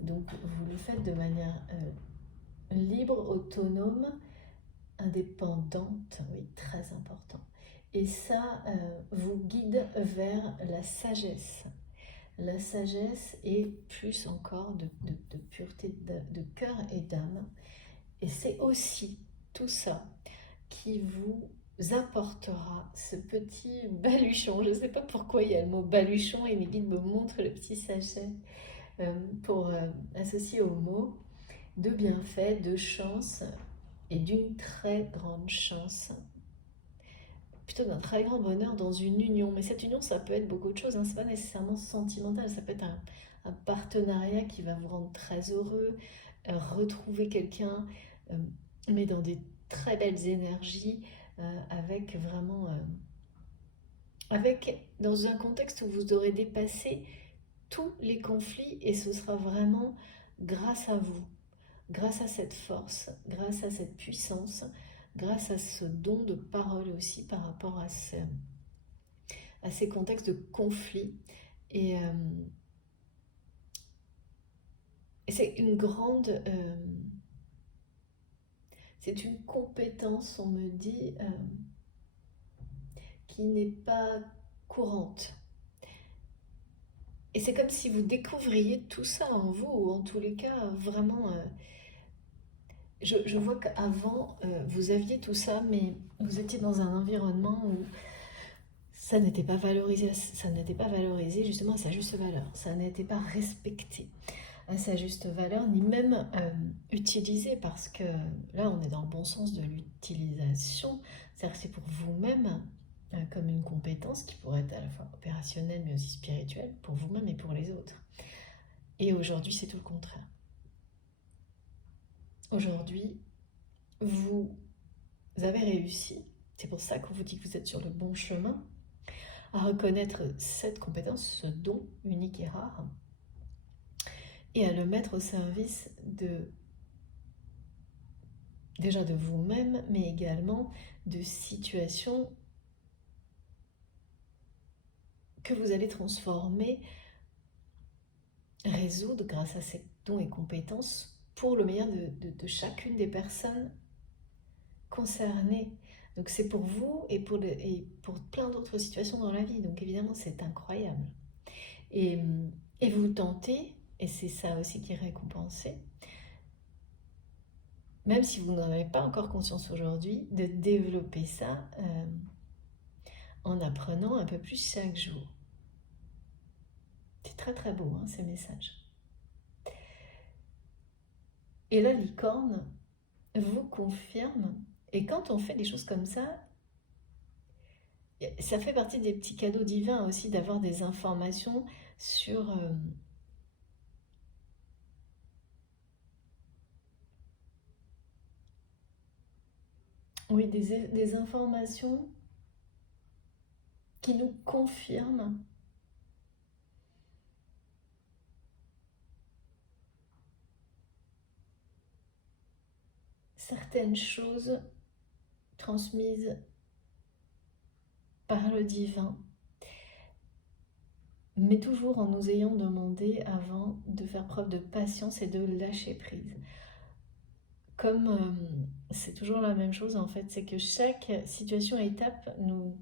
Donc vous le faites de manière libre, autonome, indépendante, oui, très important. Et ça vous guide vers la sagesse. La sagesse et plus encore de pureté de cœur et d'âme. Et c'est aussi tout ça qui vous apportera ce petit baluchon. Je ne sais pas pourquoi il y a le mot baluchon et mes guides me montrent le petit sachet pour associer au mot de bienfait, de chance et d'une très grande chance, plutôt d'un très grand bonheur dans une union. Mais cette union, ça peut être beaucoup de choses, hein. C'est pas nécessairement sentimental, ça peut être un partenariat qui va vous rendre très heureux, retrouver quelqu'un, euh, mais dans des très belles énergies, avec vraiment, dans un contexte où vous aurez dépassé tous les conflits et ce sera vraiment grâce à vous, grâce à cette force, grâce à cette puissance, grâce à ce don de parole aussi par rapport à ces contextes de conflit. Et, euh, et c'est une grande... c'est une compétence, on me dit, qui n'est pas courante. Et c'est comme si vous découvriez tout ça en vous, ou en tous les cas, vraiment... je vois qu'avant, vous aviez tout ça, mais vous étiez dans un environnement où ça n'était pas valorisé justement à sa juste valeur, ça n'était pas respecté à sa juste valeur, ni même utilisé, parce que là on est dans le bon sens de l'utilisation, c'est-à-dire que c'est pour vous-même comme une compétence qui pourrait être à la fois opérationnelle mais aussi spirituelle, pour vous-même et pour les autres. Et aujourd'hui c'est tout le contraire. Aujourd'hui, vous avez réussi, c'est pour ça qu'on vous dit que vous êtes sur le bon chemin, à reconnaître cette compétence, ce don unique et rare, et à le mettre au service déjà de vous-même, mais également de situations que vous allez transformer, résoudre grâce à ces dons et compétences pour le meilleur de chacune des personnes concernées. Donc c'est pour vous et pour plein d'autres situations dans la vie. Donc évidemment, c'est incroyable. Et, et vous tentez, et c'est ça aussi qui est récompensé, même si vous n'en avez pas encore conscience aujourd'hui, de développer ça en apprenant un peu plus chaque jour. C'est très très beau, hein, ces messages. Et la licorne vous confirme, et quand on fait des choses comme ça fait partie des petits cadeaux divins aussi, d'avoir des informations sur... oui, des informations qui nous confirment certaines choses transmises par le divin, mais toujours en nous ayant demandé avant de faire preuve de patience et de lâcher prise. Comme c'est toujours la même chose en fait, c'est que chaque situation et étape nous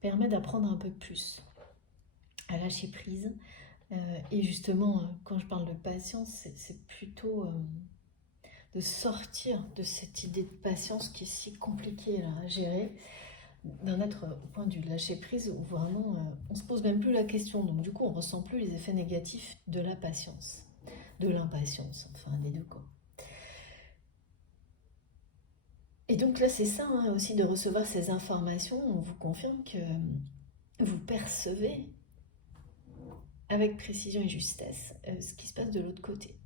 permet d'apprendre un peu plus à lâcher prise. Et justement, quand je parle de patience, c'est plutôt de sortir de cette idée de patience qui est si compliquée à gérer, d'en être au point du lâcher prise où vraiment on se pose même plus la question. Donc du coup, on ressent plus les effets négatifs de la patience, de l'impatience, enfin des deux quoi. Et donc là, c'est ça hein, aussi de recevoir ces informations. On vous confirme que vous percevez avec précision et justesse ce qui se passe de l'autre côté.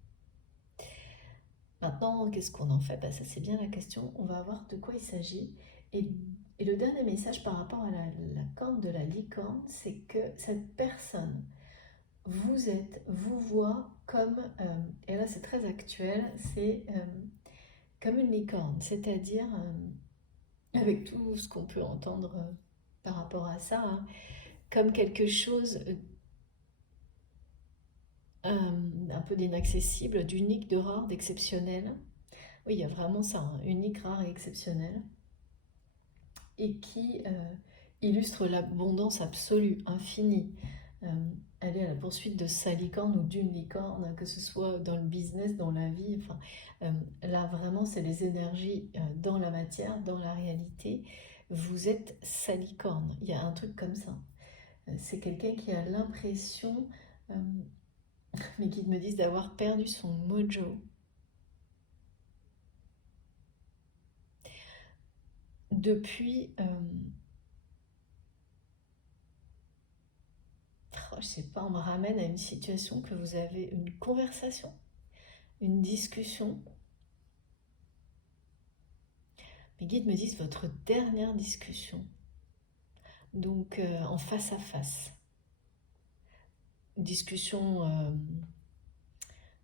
Maintenant, qu'est-ce qu'on en fait? Ça, c'est bien la question. On va voir de quoi il s'agit. Et le dernier message par rapport à la corne de la licorne, c'est que cette personne vous voit comme, et là c'est très actuel, c'est comme une licorne, c'est-à-dire, avec tout ce qu'on peut entendre par rapport à ça, hein, comme quelque chose un peu d'inaccessible, d'unique, de rare, d'exceptionnel. Oui, il y a vraiment ça, hein, unique, rare et exceptionnel, et qui illustre l'abondance absolue, infinie. Aller à la poursuite de sa licorne ou d'une licorne, que ce soit dans le business, dans la vie. Enfin, là, vraiment, c'est les énergies dans la matière, dans la réalité. Vous êtes sa licorne. Il y a un truc comme ça. C'est quelqu'un qui a l'impression, mes guides me disent, d'avoir perdu son mojo. Depuis... je sais pas, on me ramène à une situation que vous avez une conversation, une discussion. Mes guides me disent votre dernière discussion, donc en face à face. Une discussion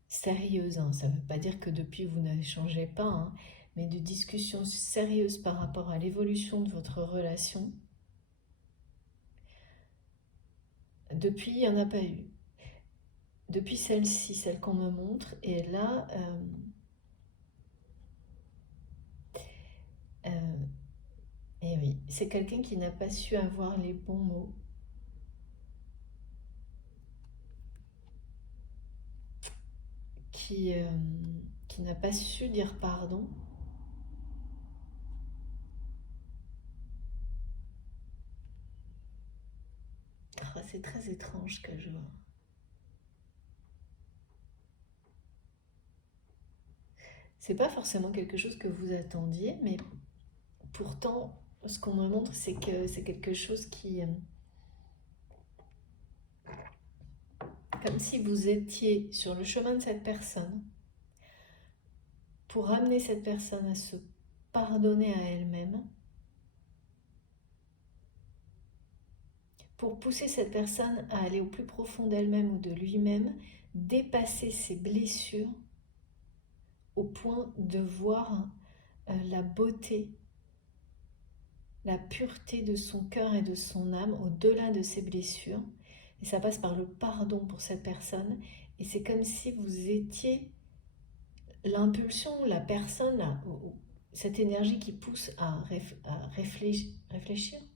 sérieuse, hein. Ça ne veut pas dire que depuis vous n'échangez pas, hein, mais de discussions sérieuses par rapport à l'évolution de votre relation. Depuis, il n'y en a pas eu. Depuis celle-ci, celle qu'on me montre, et là, et oui, c'est quelqu'un qui n'a pas su avoir les bons mots. Qui n'a pas su dire pardon. Oh, c'est très étrange que je vois. C'est pas forcément quelque chose que vous attendiez, mais pourtant, ce qu'on me montre, c'est que c'est quelque chose qui... comme si vous étiez sur le chemin de cette personne pour amener cette personne à se pardonner à elle-même, pour pousser cette personne à aller au plus profond d'elle-même ou de lui-même, dépasser ses blessures au point de voir la beauté, la pureté de son cœur et de son âme au-delà de ses blessures. Et ça passe par le pardon pour cette personne. Et c'est comme si vous étiez l'impulsion, la personne, cette énergie qui pousse à réfléchir,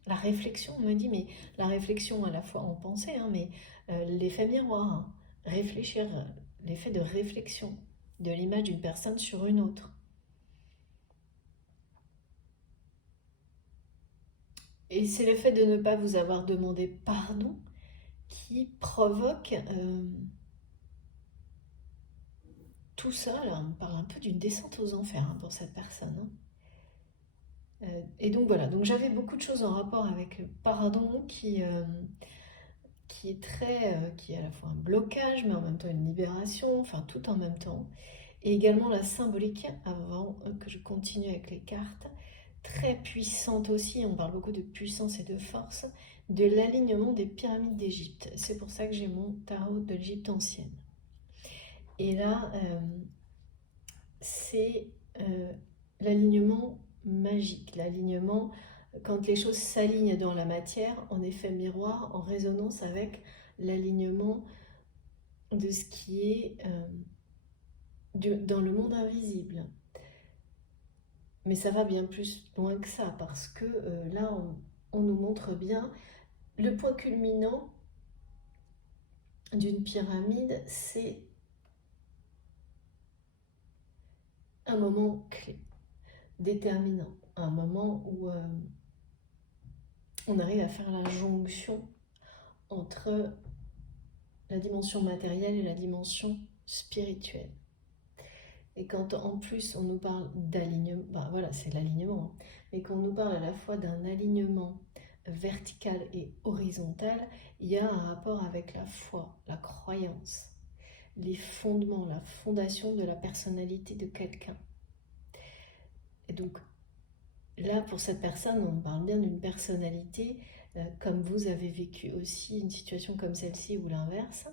la réflexion, on me dit, mais la réflexion à la fois en pensée, hein, mais l'effet miroir, hein, réfléchir, l'effet de réflexion de l'image d'une personne sur une autre. Et c'est le fait de ne pas vous avoir demandé pardon qui provoque tout ça. Là, on parle un peu d'une descente aux enfers, hein, pour cette personne, hein. Et donc voilà, donc j'avais beaucoup de choses en rapport avec le pardon qui est qui est à la fois un blocage, mais en même temps une libération, enfin tout en même temps. Et également la symbolique, avant que je continue avec les cartes, très puissante aussi, on parle beaucoup de puissance et de force, de l'alignement des pyramides d'Égypte. C'est pour ça que j'ai mon tarot de l'Égypte ancienne. Et là, c'est l'alignement magique, l'alignement quand les choses s'alignent dans la matière, en effet miroir, en résonance avec l'alignement de ce qui est dans le monde invisible. Mais ça va bien plus loin que ça, parce que là, on nous montre bien le point culminant d'une pyramide, c'est un moment clé, déterminant, un moment où on arrive à faire la jonction entre la dimension matérielle et la dimension spirituelle. Et quand en plus on nous parle d'alignement, bah voilà, c'est l'alignement, hein, mais quand on nous parle à la fois d'un alignement vertical et horizontal, il y a un rapport avec la foi, la croyance, les fondements, la fondation de la personnalité de quelqu'un. Et donc là, pour cette personne, on parle bien d'une personnalité, comme vous avez vécu aussi une situation comme celle-ci ou l'inverse,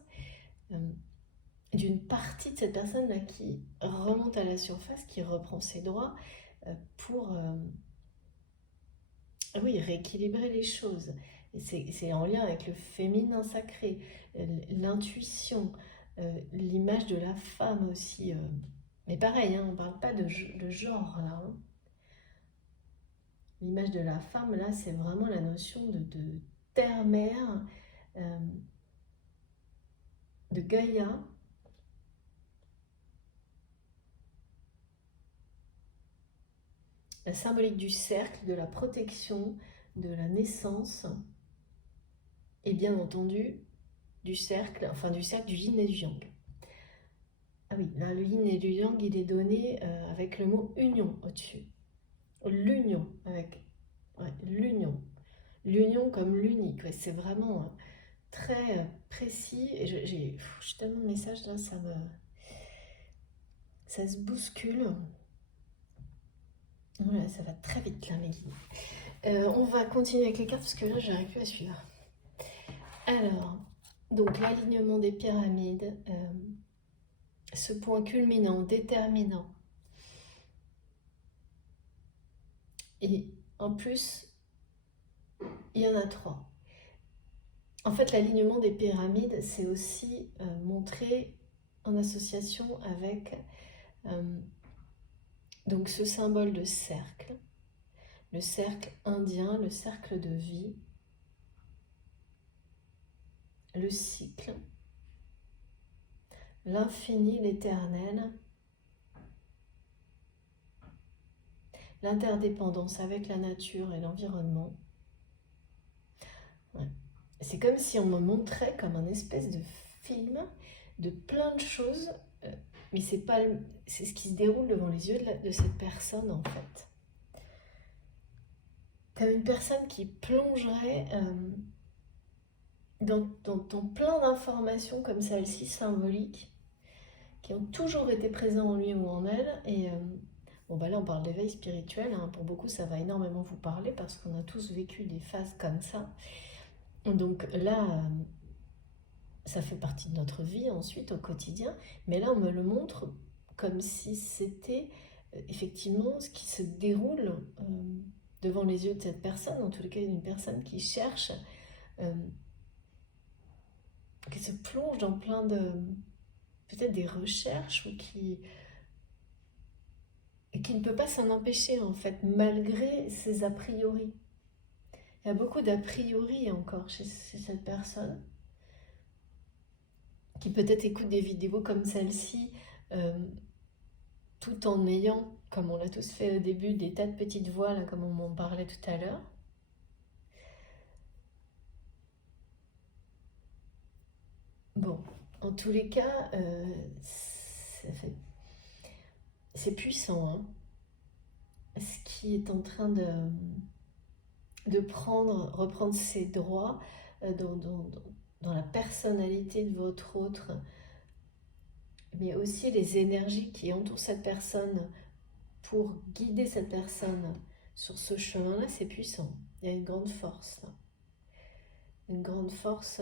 d'une partie de cette personne-là qui remonte à la surface, qui reprend ses droits pour oui, rééquilibrer les choses. C'est en lien avec le féminin sacré, l'intuition, l'image de la femme aussi. Mais pareil, hein, on ne parle pas de genre là, hein. L'image de la femme, là, c'est vraiment la notion de terre-mère, de Gaïa. La symbolique du cercle, de la protection, de la naissance, et bien entendu du cercle, enfin du cercle du yin et du yang. Ah oui, là le yin et du yang, il est donné avec le mot union au-dessus. L'union, avec l'union. L'union comme l'unique, ouais, c'est vraiment très précis. Et j'ai tellement de messages là, ça se bouscule. Voilà, ça va très vite là, mes guides. On va continuer avec les cartes parce que là, j'arrive plus à suivre. Alors, donc l'alignement des pyramides, ce point culminant, déterminant. Et en plus, il y en a 3. En fait, l'alignement des pyramides, c'est aussi montré en association avec donc ce symbole de cercle, le cercle indien, le cercle de vie, le cycle, l'infini, l'éternel, l'interdépendance avec la nature et l'environnement. Ouais. C'est comme si on me montrait comme un espèce de film de plein de choses, mais c'est ce qui se déroule devant les yeux de cette personne en fait. Comme une personne qui plongerait dans plein d'informations comme celle-ci, symboliques, qui ont toujours été présentes en lui ou en elle. Et bon, bah là, on parle d'éveil spirituel, hein. Pour beaucoup, ça va énormément vous parler parce qu'on a tous vécu des phases comme ça. Donc là, ça fait partie de notre vie ensuite au quotidien. Mais là, on me le montre comme si c'était effectivement ce qui se déroule devant les yeux de cette personne, en tout cas une personne qui cherche, qui se plonge dans plein de, peut-être des recherches ou qui et qui ne peut pas s'en empêcher en fait, malgré ses a priori. Il y a beaucoup d'a priori encore chez cette personne, qui peut-être écoute des vidéos comme celle-ci, euh, tout en ayant, comme on l'a tous fait au début, des tas de petites voix, là, comme on m'en parlait tout à l'heure. Bon, en tous les cas, c'est puissant, hein, ce qui est en train de reprendre ses droits dans la personnalité de votre autre, mais aussi les énergies qui entourent cette personne pour guider cette personne sur ce chemin-là, c'est puissant. Il y a une grande force, là. Une grande force.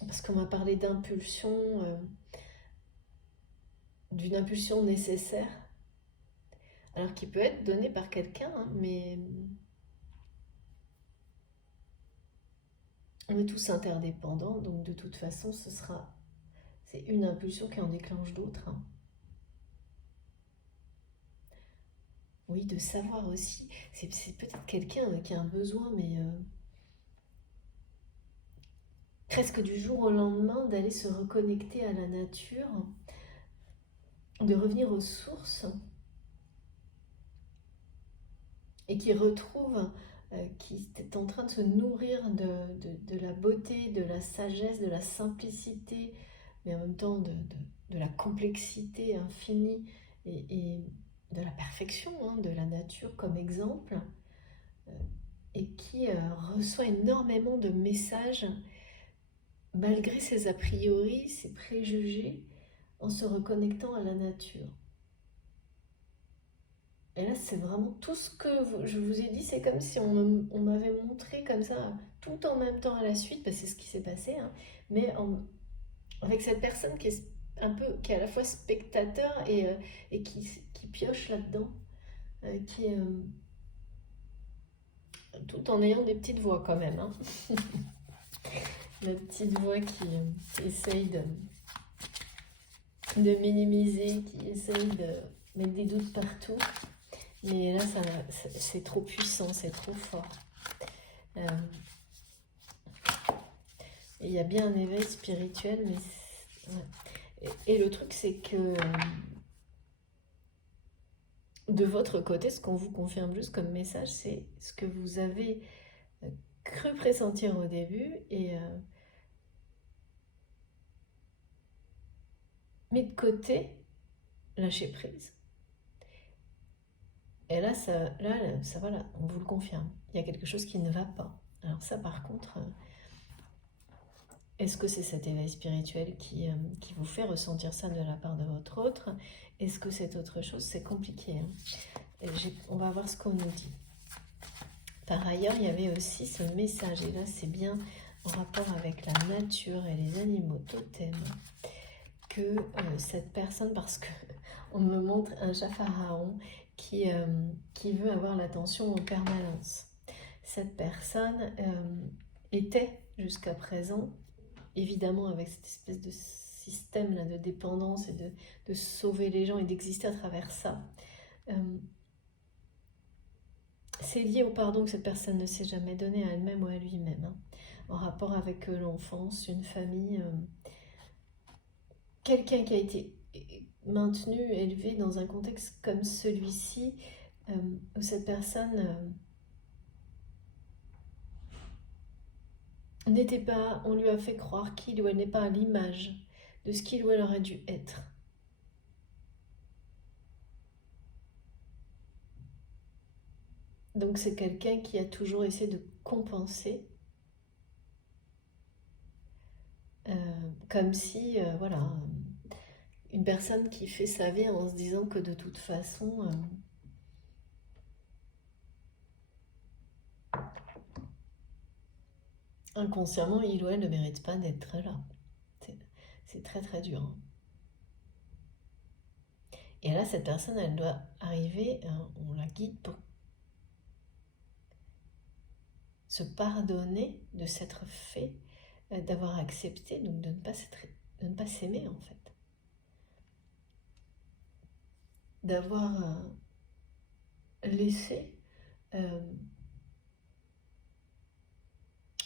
Parce qu'on m'a parlé d'impulsion, d'une impulsion nécessaire, alors qui peut être donnée par quelqu'un, hein, mais on est tous interdépendants, donc de toute façon, c'est une impulsion qui en déclenche d'autres, hein. Oui, de savoir aussi, c'est peut-être quelqu'un qui a un besoin, mais presque du jour au lendemain, d'aller se reconnecter à la nature, de revenir aux sources, et qui retrouve, qui est en train de se nourrir de la beauté, de la sagesse, de la simplicité, mais en même temps de la complexité infinie et de la perfection, hein, de la nature comme exemple, euh, et qui reçoit énormément de messages malgré ses a priori, ses préjugés, en se reconnectant à la nature. Et là, c'est vraiment tout ce que je vous ai dit, c'est comme si on m'avait montré comme ça, tout en même temps à la suite, parce que c'est ce qui s'est passé, hein, mais avec cette personne qui est un peu, qui est à la fois spectateur et qui pioche là-dedans, qui tout en ayant des petites voix quand même, hein. La petite voix qui essaye de minimiser, qui essaye de mettre des doutes partout. Mais là, c'est trop puissant, c'est trop fort. Euh, Il y a bien un éveil spirituel, mais... Ouais. Et le truc, c'est que de votre côté, ce qu'on vous confirme juste comme message, c'est ce que vous avez cru pressentir au début et mis de côté, lâcher prise. Et là, ça voilà, on vous le confirme. Il y a quelque chose qui ne va pas. Alors ça, par contre, est-ce que c'est cet éveil spirituel qui vous fait ressentir ça de la part de votre autre? Est-ce que c'est autre chose? C'est compliqué, hein. On va voir ce qu'on nous dit. Par ailleurs, il y avait aussi ce message, et là c'est bien en rapport avec la nature et les animaux totems, que cette personne, parce que on me montre un chat pharaon qui veut avoir l'attention en permanence. Cette personne était jusqu'à présent, évidemment avec cette espèce de système là de dépendance et de sauver les gens et d'exister à travers ça. C'est lié au pardon que cette personne ne s'est jamais donné à elle-même ou à lui-même, hein, en rapport avec l'enfance, une famille, quelqu'un qui a été maintenu, élevé dans un contexte comme celui-ci, où cette personne n'était pas, on lui a fait croire qu'il ou elle n'est pas à l'image de ce qu'il ou elle aurait dû être. Donc c'est quelqu'un qui a toujours essayé de compenser, comme si, voilà, une personne qui fait sa vie en se disant que de toute façon, inconsciemment, il ou elle ne mérite pas d'être là. C'est très très dur, hein. Et là, cette personne, elle doit arriver, on la guide pour se pardonner de s'être fait, d'avoir accepté, donc de ne pas s'être de ne pas s'aimer en fait. D'avoir laissé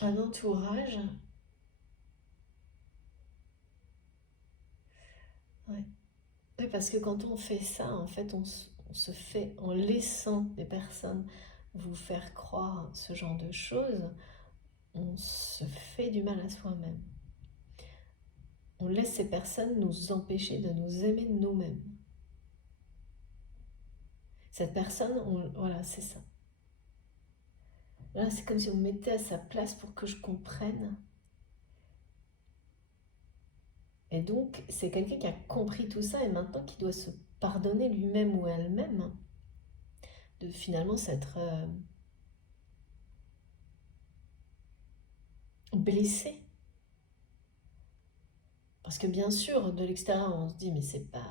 un entourage. Ouais. Oui, parce que quand on fait ça, en fait, on se fait, en laissant des personnes vous faire croire ce genre de choses, on se fait du mal à soi-même. On laisse ces personnes nous empêcher de nous aimer de nous-mêmes. Cette personne, voilà, c'est ça. Là, c'est comme si on me mettait à sa place pour que je comprenne. Et donc, c'est quelqu'un qui a compris tout ça et maintenant qui doit se pardonner lui-même ou elle-même de finalement s'être blessé. Parce que bien sûr, de l'extérieur, on se dit, mais c'est pas...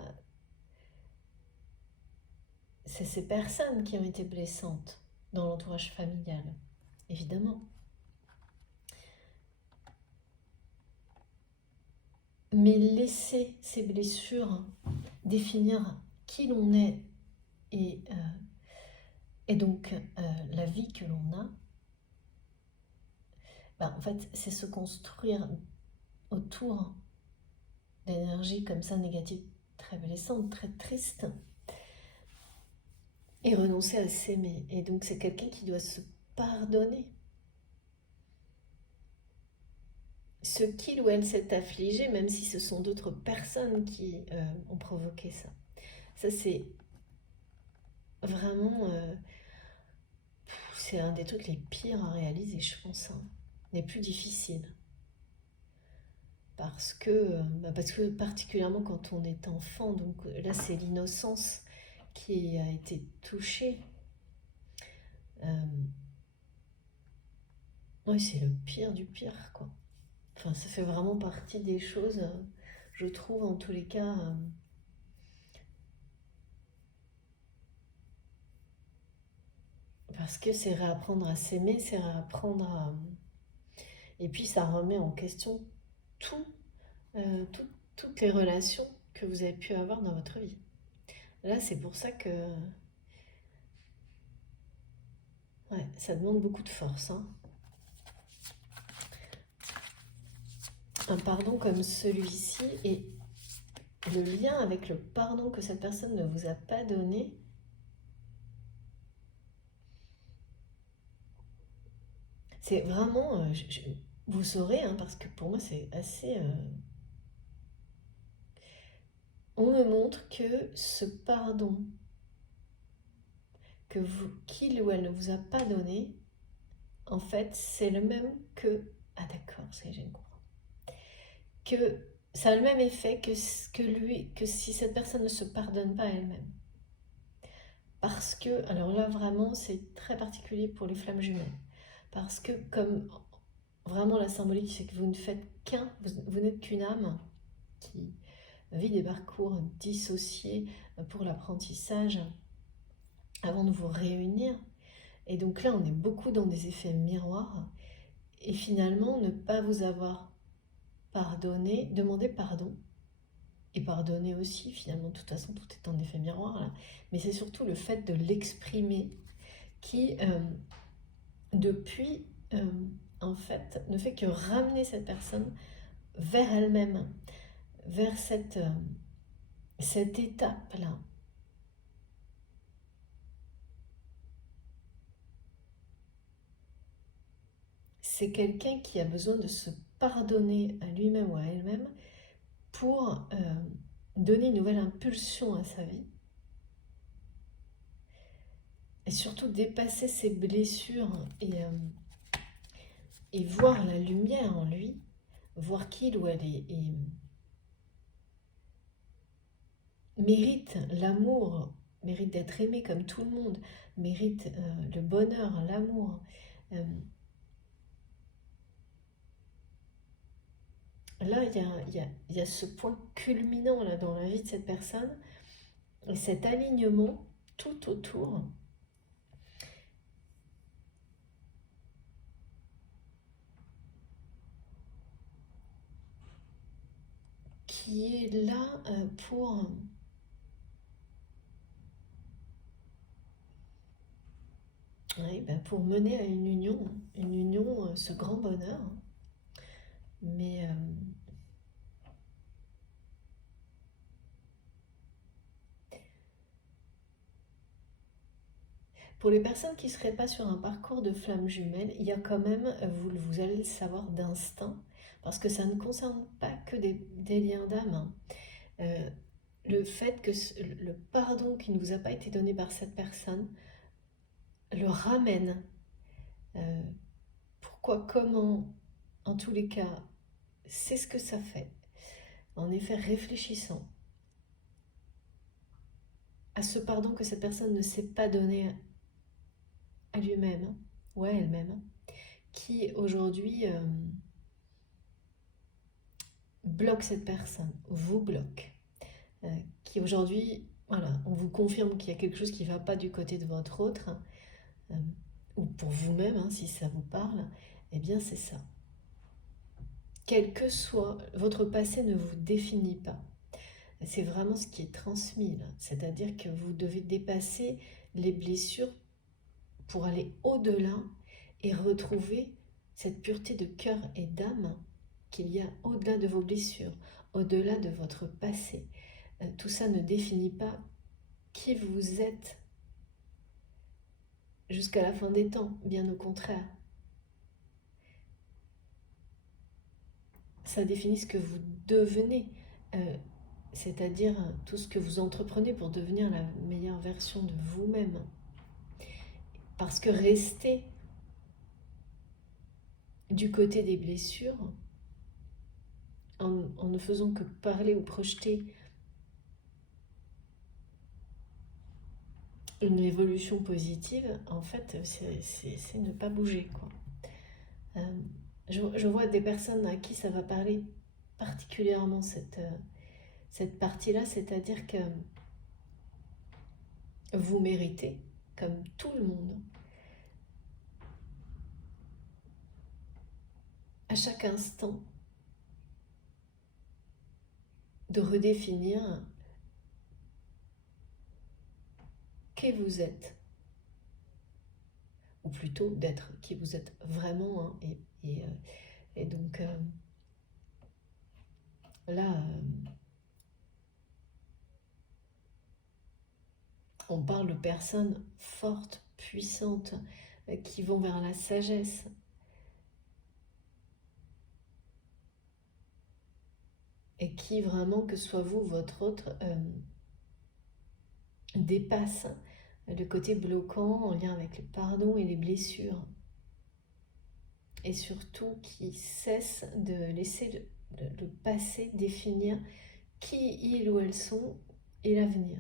C'est ces personnes qui ont été blessantes dans l'entourage familial, évidemment. Mais laisser ces blessures définir qui l'on est et, donc la vie que l'on a, bah, en fait, c'est se construire autour d'énergie comme ça négative, très blessante, très triste, et renoncer à s'aimer. Et donc c'est quelqu'un qui doit se pardonner ce qu'il ou elle s'est affligé, même si ce sont d'autres personnes qui ont provoqué ça. Ça c'est vraiment, c'est un des trucs les pires à réaliser, je pense, hein, les plus difficiles. Parce que particulièrement quand on est enfant, donc là c'est l'innocence qui a été touchée. Oui, c'est le pire du pire, quoi. Enfin, ça fait vraiment partie des choses, je trouve en tous les cas, parce que c'est réapprendre à s'aimer, c'est réapprendre à... Et puis ça remet en question tout, toutes les relations que vous avez pu avoir dans votre vie. Là, c'est pour ça que ouais, ça demande beaucoup de force, hein. Un pardon comme celui-ci et le lien avec le pardon que cette personne ne vous a pas donné, c'est vraiment, vous saurez, hein, parce que pour moi c'est assez... on me montre que ce pardon qu'il ou elle ne vous a pas donné, en fait, c'est le même que... Ah d'accord, c'est j'ai compris. Que ça a le même effet que si cette personne ne se pardonne pas elle-même. Parce que, alors là vraiment, c'est très particulier pour les flammes jumelles. Parce que comme vraiment la symbolique, c'est que vous ne faites qu'un, vous n'êtes qu'une âme qui vit des parcours dissociés pour l'apprentissage avant de vous réunir. Et donc là, on est beaucoup dans des effets miroirs. Et finalement, ne pas vous avoir pardonné, demander pardon. Et pardonner aussi, finalement, de toute façon, tout est en effet miroir là. Mais c'est surtout le fait de l'exprimer qui, depuis, en fait, ne fait que ramener cette personne vers elle-même, vers cette étape-là. C'est quelqu'un qui a besoin de se pardonner à lui-même ou à elle-même pour donner une nouvelle impulsion à sa vie et surtout dépasser ses blessures et voir la lumière en lui, voir qu'il ou elle mérite l'amour, mérite d'être aimé comme tout le monde, mérite le bonheur, l'amour. Là, il y a ce point culminant là, dans la vie de cette personne, et cet alignement tout autour. qui est là pour mener à une union, ce grand bonheur. Mais pour les personnes qui ne seraient pas sur un parcours de flamme jumelle, il y a quand même, vous allez le savoir d'instinct, parce que ça ne concerne pas que des liens d'âme, hein. Le fait que le pardon qui ne vous a pas été donné par cette personne le ramène. Pourquoi, comment, en tous les cas, c'est ce que ça fait. En effet, réfléchissant à ce pardon que cette personne ne s'est pas donné à lui-même ou à elle-même, qui aujourd'hui bloque cette personne, vous bloque, qui aujourd'hui, voilà, on vous confirme qu'il y a quelque chose qui ne va pas du côté de votre autre, ou pour vous-même, hein, si ça vous parle, eh bien c'est ça. Quel que soit votre passé ne vous définit pas. C'est vraiment ce qui est transmis là. C'est-à-dire que vous devez dépasser les blessures pour aller au-delà et retrouver cette pureté de cœur et d'âme qu'il y a au-delà de vos blessures, au-delà de votre passé. Tout ça ne définit pas qui vous êtes jusqu'à la fin des temps, bien au contraire. Ça définit ce que vous devenez, c'est-à-dire tout ce que vous entreprenez pour devenir la meilleure version de vous-même. Parce que rester du côté des blessures, en ne faisant que parler ou projeter une évolution positive, en fait, c'est ne pas bouger, quoi. Je vois des personnes à qui ça va parler particulièrement cette partie-là, c'est-à-dire que vous méritez, comme tout le monde, à chaque instant, de redéfinir qui vous êtes, ou plutôt d'être qui vous êtes vraiment, hein, et donc là, on parle de personnes fortes, puissantes, qui vont vers la sagesse. Et qui vraiment, que soit vous ou votre autre, dépasse le côté bloquant en lien avec le pardon et les blessures. Et surtout qui cesse de laisser le passé définir qui ils ou elles sont et l'avenir.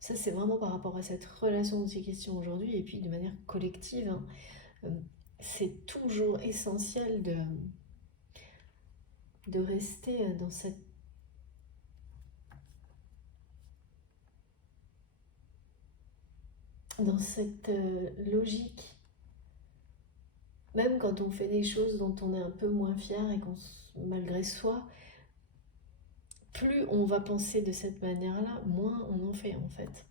Ça, c'est vraiment par rapport à cette relation de ces questions aujourd'hui, et puis de manière collective, hein, c'est toujours essentiel de rester dans cette logique. Même quand on fait des choses dont on est un peu moins fier et malgré soi, plus on va penser de cette manière-là, moins on en fait en fait.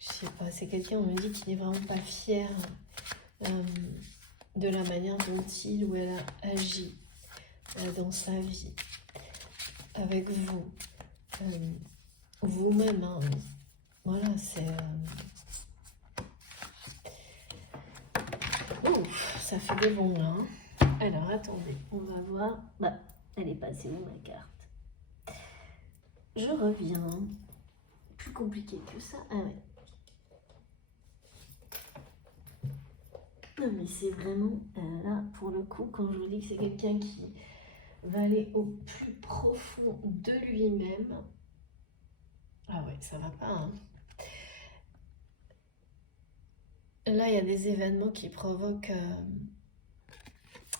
Je sais pas, c'est quelqu'un, on me dit qu'il n'est vraiment pas fier de la manière dont il ou elle a agi dans sa vie, avec vous, vous-même, hein. Voilà, c'est... Ouf, ça fait des bons là, hein. Alors, attendez, on va voir. Bah, elle est passée où ma carte? Je reviens. Plus compliqué que ça. Ah ouais. Non, mais c'est vraiment, là, pour le coup, quand je vous dis que c'est quelqu'un qui va aller au plus profond de lui-même. Ah ouais, ça va pas, hein. Là, il y a des événements qui provoquent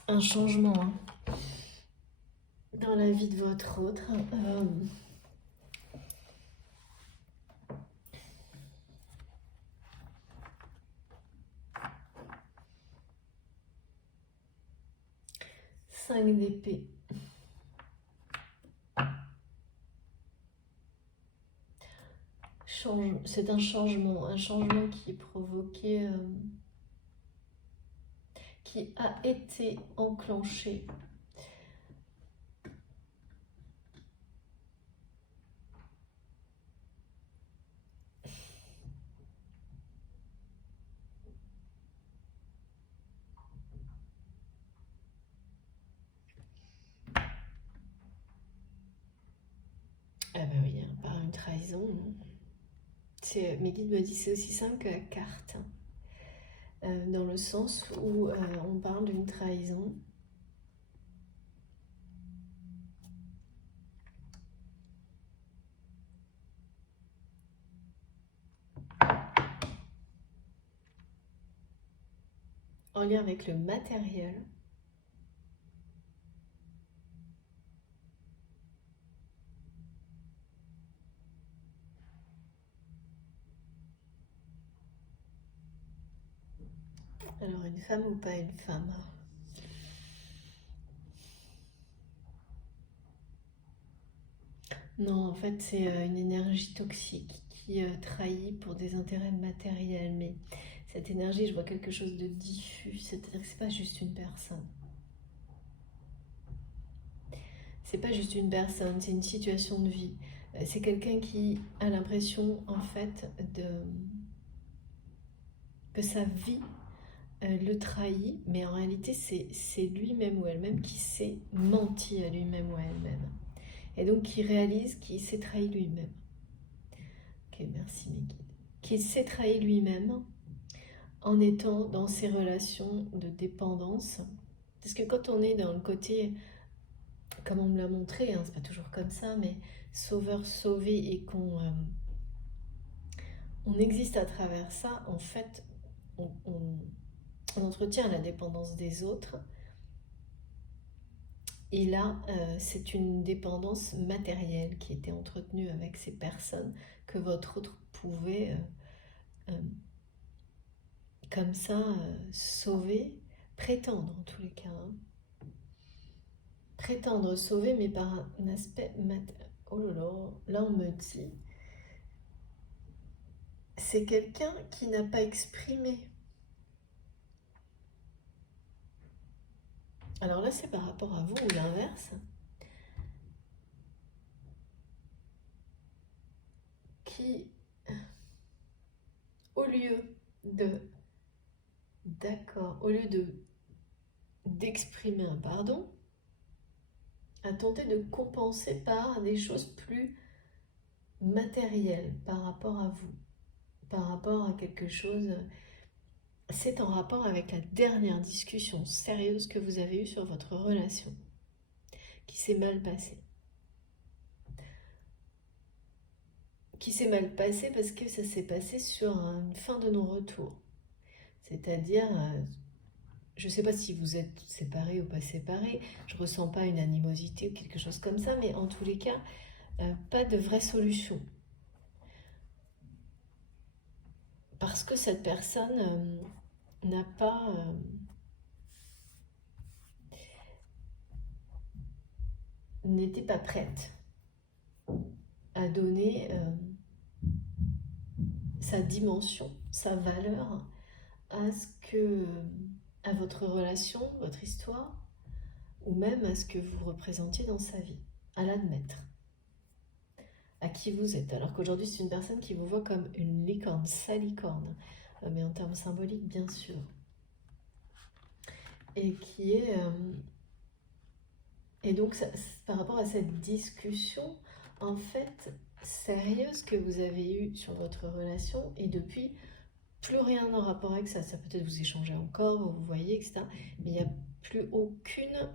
un changement, hein, dans la vie de votre autre. 5 d'épée. C'est un changement qui est provoqué, qui a été enclenché. Ah bah oui, hein, par une trahison. Mes guides me disent c'est aussi simple que la carte. Dans le sens où on parle d'une trahison. En lien avec le matériel. Alors, une femme ou pas une femme? Non, en fait, c'est une énergie toxique qui trahit pour des intérêts matériels. Mais cette énergie, je vois quelque chose de diffus, c'est-à-dire que c'est pas juste une personne. C'est pas juste une personne, c'est une situation de vie. C'est quelqu'un qui a l'impression, en fait, que sa vie le trahit, mais en réalité, c'est lui-même ou elle-même qui s'est menti à lui-même ou à elle-même. Et donc, qui réalise qu'il s'est trahi lui-même. Ok, merci mes guides. Qu'il s'est trahi lui-même en étant dans ces relations de dépendance. Parce que quand on est dans le côté, comme on me l'a montré, hein, c'est pas toujours comme ça, mais sauveur-sauvé et qu'on on existe à travers ça, en fait, on entretient la dépendance des autres. Et là, c'est une dépendance matérielle qui était entretenue avec ces personnes que votre autre pouvait, euh, comme ça, sauver, prétendre en tous les cas. Hein. Prétendre sauver, mais par un aspect oh là là, là on me dit, c'est quelqu'un qui n'a pas exprimé. Alors là, c'est par rapport à vous ou l'inverse, qui, au lieu de, d'accord, au lieu d'exprimer un pardon, a tenté de compenser par des choses plus matérielles par rapport à vous, par rapport à quelque chose. C'est en rapport avec la dernière discussion sérieuse que vous avez eue sur votre relation, qui s'est mal passée. Qui s'est mal passée parce que ça s'est passé sur une fin de non-retour. C'est-à-dire, je ne sais pas si vous êtes séparés ou pas séparés, je ne ressens pas une animosité ou quelque chose comme ça, mais en tous les cas, pas de vraie solution. Parce que cette personne n'a pas... n'était pas prête à donner sa dimension, sa valeur à ce que, à votre relation, votre histoire, ou même à ce que vous représentiez dans sa vie, à l'admettre, à qui vous êtes. Alors qu'aujourd'hui, c'est une personne qui vous voit comme une licorne, sa licorne, mais en termes symboliques, bien sûr. Et qui est... et donc, ça, par rapport à cette discussion, en fait, sérieuse que vous avez eue sur votre relation, et depuis, plus rien en rapport avec ça. Ça peut-être vous échanger encore, vous voyez, etc. Mais il n'y a plus aucune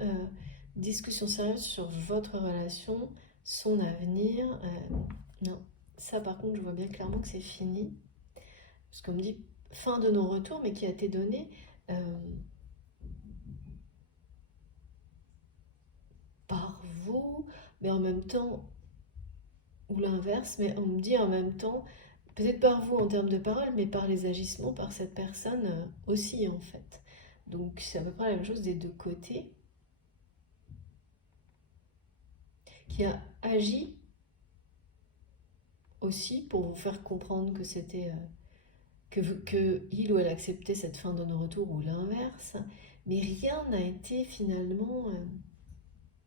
discussion sérieuse sur votre relation, son avenir. Non, ça par contre, je vois bien clairement que c'est fini. Parce qu'on me dit fin de non-retour, mais qui a été donné par vous, mais en même temps, ou l'inverse, mais on me dit en même temps, peut-être par vous en termes de parole, mais par les agissements, par cette personne aussi en fait. Donc c'est à peu près la même chose des deux côtés. qui a agi aussi pour vous faire comprendre que c'était que il ou elle acceptait cette fin de non-retour ou l'inverse, mais rien n'a été finalement,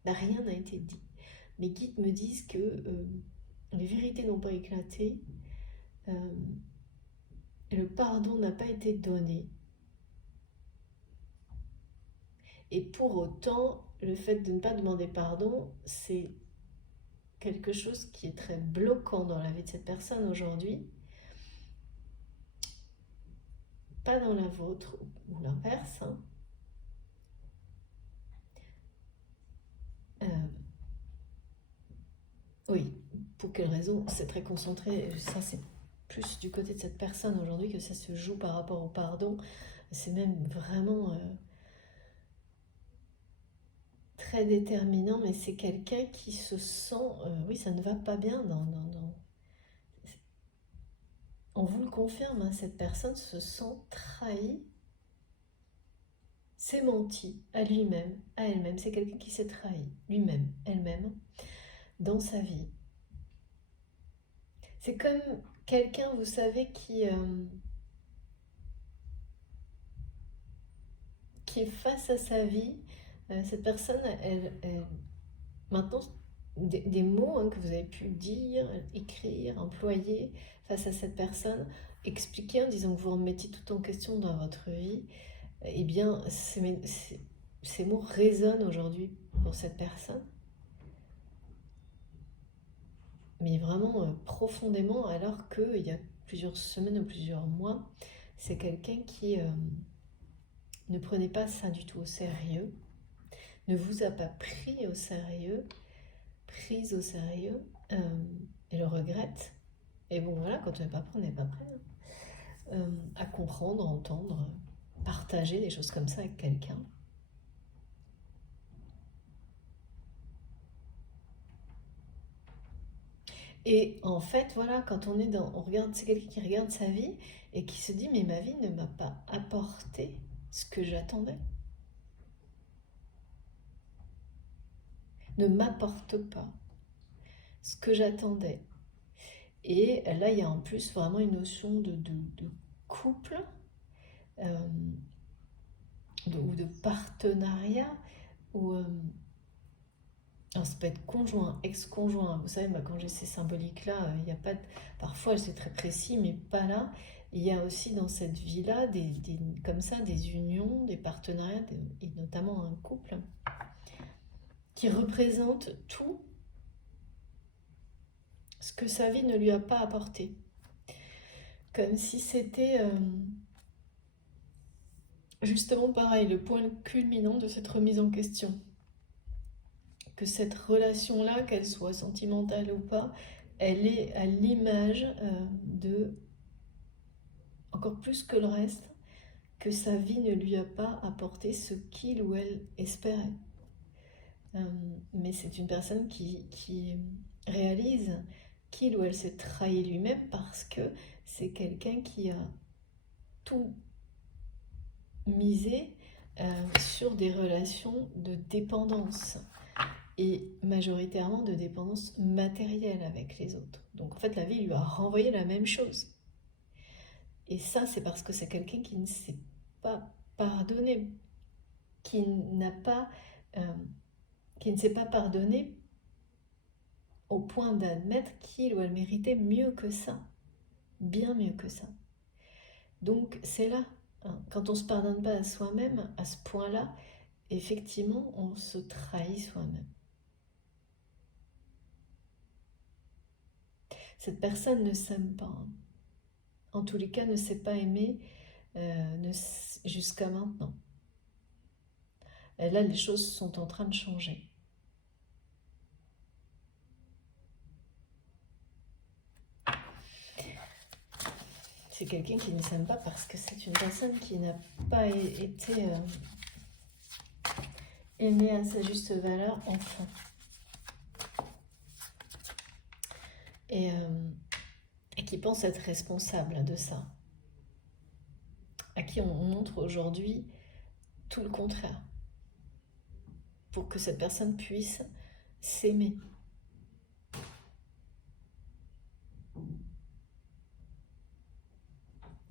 rien n'a été dit. Mes guides me disent que les vérités n'ont pas éclaté, euh, le pardon n'a pas été donné, et pour autant, le fait de ne pas demander pardon, c'est quelque chose qui est très bloquant dans la vie de cette personne aujourd'hui, pas dans la vôtre ou l'inverse, hein. Euh, oui, pour quelle raison? C'est très concentré, ça c'est plus du côté de cette personne aujourd'hui que ça se joue par rapport au pardon. C'est même vraiment très déterminant, mais c'est quelqu'un qui se sent, oui, ça ne va pas bien on vous le confirme, hein, cette personne se sent trahie, s'est menti à lui-même, à elle-même. C'est quelqu'un qui s'est trahi lui-même, elle-même, dans sa vie. C'est comme quelqu'un, vous savez, qui est face à sa vie. Cette personne, maintenant, des mots, hein, que vous avez pu dire, écrire, employer face à cette personne, expliquer en disant que vous remettiez tout en question dans votre vie, eh bien, ces mots résonnent aujourd'hui pour cette personne, mais vraiment profondément, alors qu'il y a plusieurs semaines ou plusieurs mois, c'est quelqu'un qui ne prenait pas ça du tout au sérieux, ne vous a pas pris au sérieux, prise au sérieux, et le regrette. Et bon, voilà, quand on n'est pas prêt, on n'est pas prêt, hein. À comprendre, entendre, partager des choses comme ça avec quelqu'un. Et en fait, voilà, quand on regarde, c'est quelqu'un qui regarde sa vie et qui se dit, mais ma vie ne m'a pas apporté ce que j'attendais, ne m'apporte pas ce que j'attendais. Et là, il y a en plus vraiment une notion de couple, euh, ou de partenariat, où alors ça peut être conjoint, ex-conjoint. Vous savez, moi, quand j'ai ces symboliques-là, il n'y a pas de... Parfois, c'est très précis, mais pas là. Il y a aussi dans cette vie-là, comme ça, des unions, des partenariats, et notamment un couple, qui représente tout ce que sa vie ne lui a pas apporté. Comme si c'était justement pareil, le point culminant de cette remise en question. Que cette relation-là, qu'elle soit sentimentale ou pas, elle est à l'image de, encore plus que le reste, que sa vie ne lui a pas apporté ce qu'il ou elle espérait. Mais c'est une personne qui réalise qu'il ou elle s'est trahi lui-même parce que c'est quelqu'un qui a tout misé sur des relations de dépendance et majoritairement de dépendance matérielle avec les autres. Donc en fait, la vie lui a renvoyé la même chose. Et ça, c'est parce que c'est quelqu'un qui ne s'est pas pardonné, qui n'a pas, euh, qui ne s'est pas pardonné au point d'admettre qu'il ou elle méritait mieux que ça, bien mieux que ça. Donc c'est là, hein, quand on ne se pardonne pas à soi-même, à ce point-là, effectivement, on se trahit soi-même. Cette personne ne s'aime pas, hein. En tous les cas, ne s'est pas aimée jusqu'à maintenant. Et là, les choses sont en train de changer. C'est quelqu'un qui ne s'aime pas parce que c'est une personne qui n'a pas été aimée à sa juste valeur enfant. Et qui pense être responsable de ça. À qui on montre aujourd'hui tout le contraire. Pour que cette personne puisse s'aimer.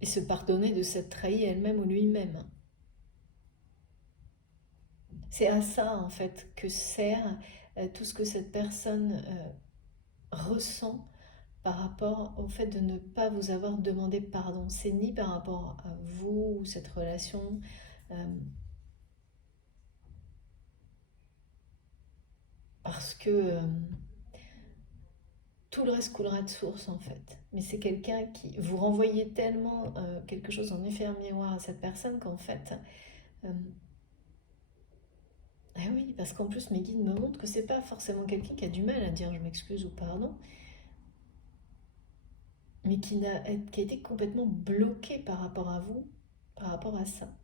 et se pardonner de s'être trahi elle-même ou lui-même. C'est à ça, en fait, que sert tout ce que cette personne ressent par rapport au fait de ne pas vous avoir demandé pardon. C'est ni par rapport à vous ou cette relation, parce que tout le reste coulera de source en fait. Mais c'est quelqu'un qui vous renvoyez tellement quelque chose en effet miroir à cette personne qu'en fait, euh, ah oui, parce qu'en plus mes guides me montrent que c'est pas forcément quelqu'un qui a du mal à dire je m'excuse ou pardon, mais qui a été complètement bloqué par rapport à vous, par rapport à ça.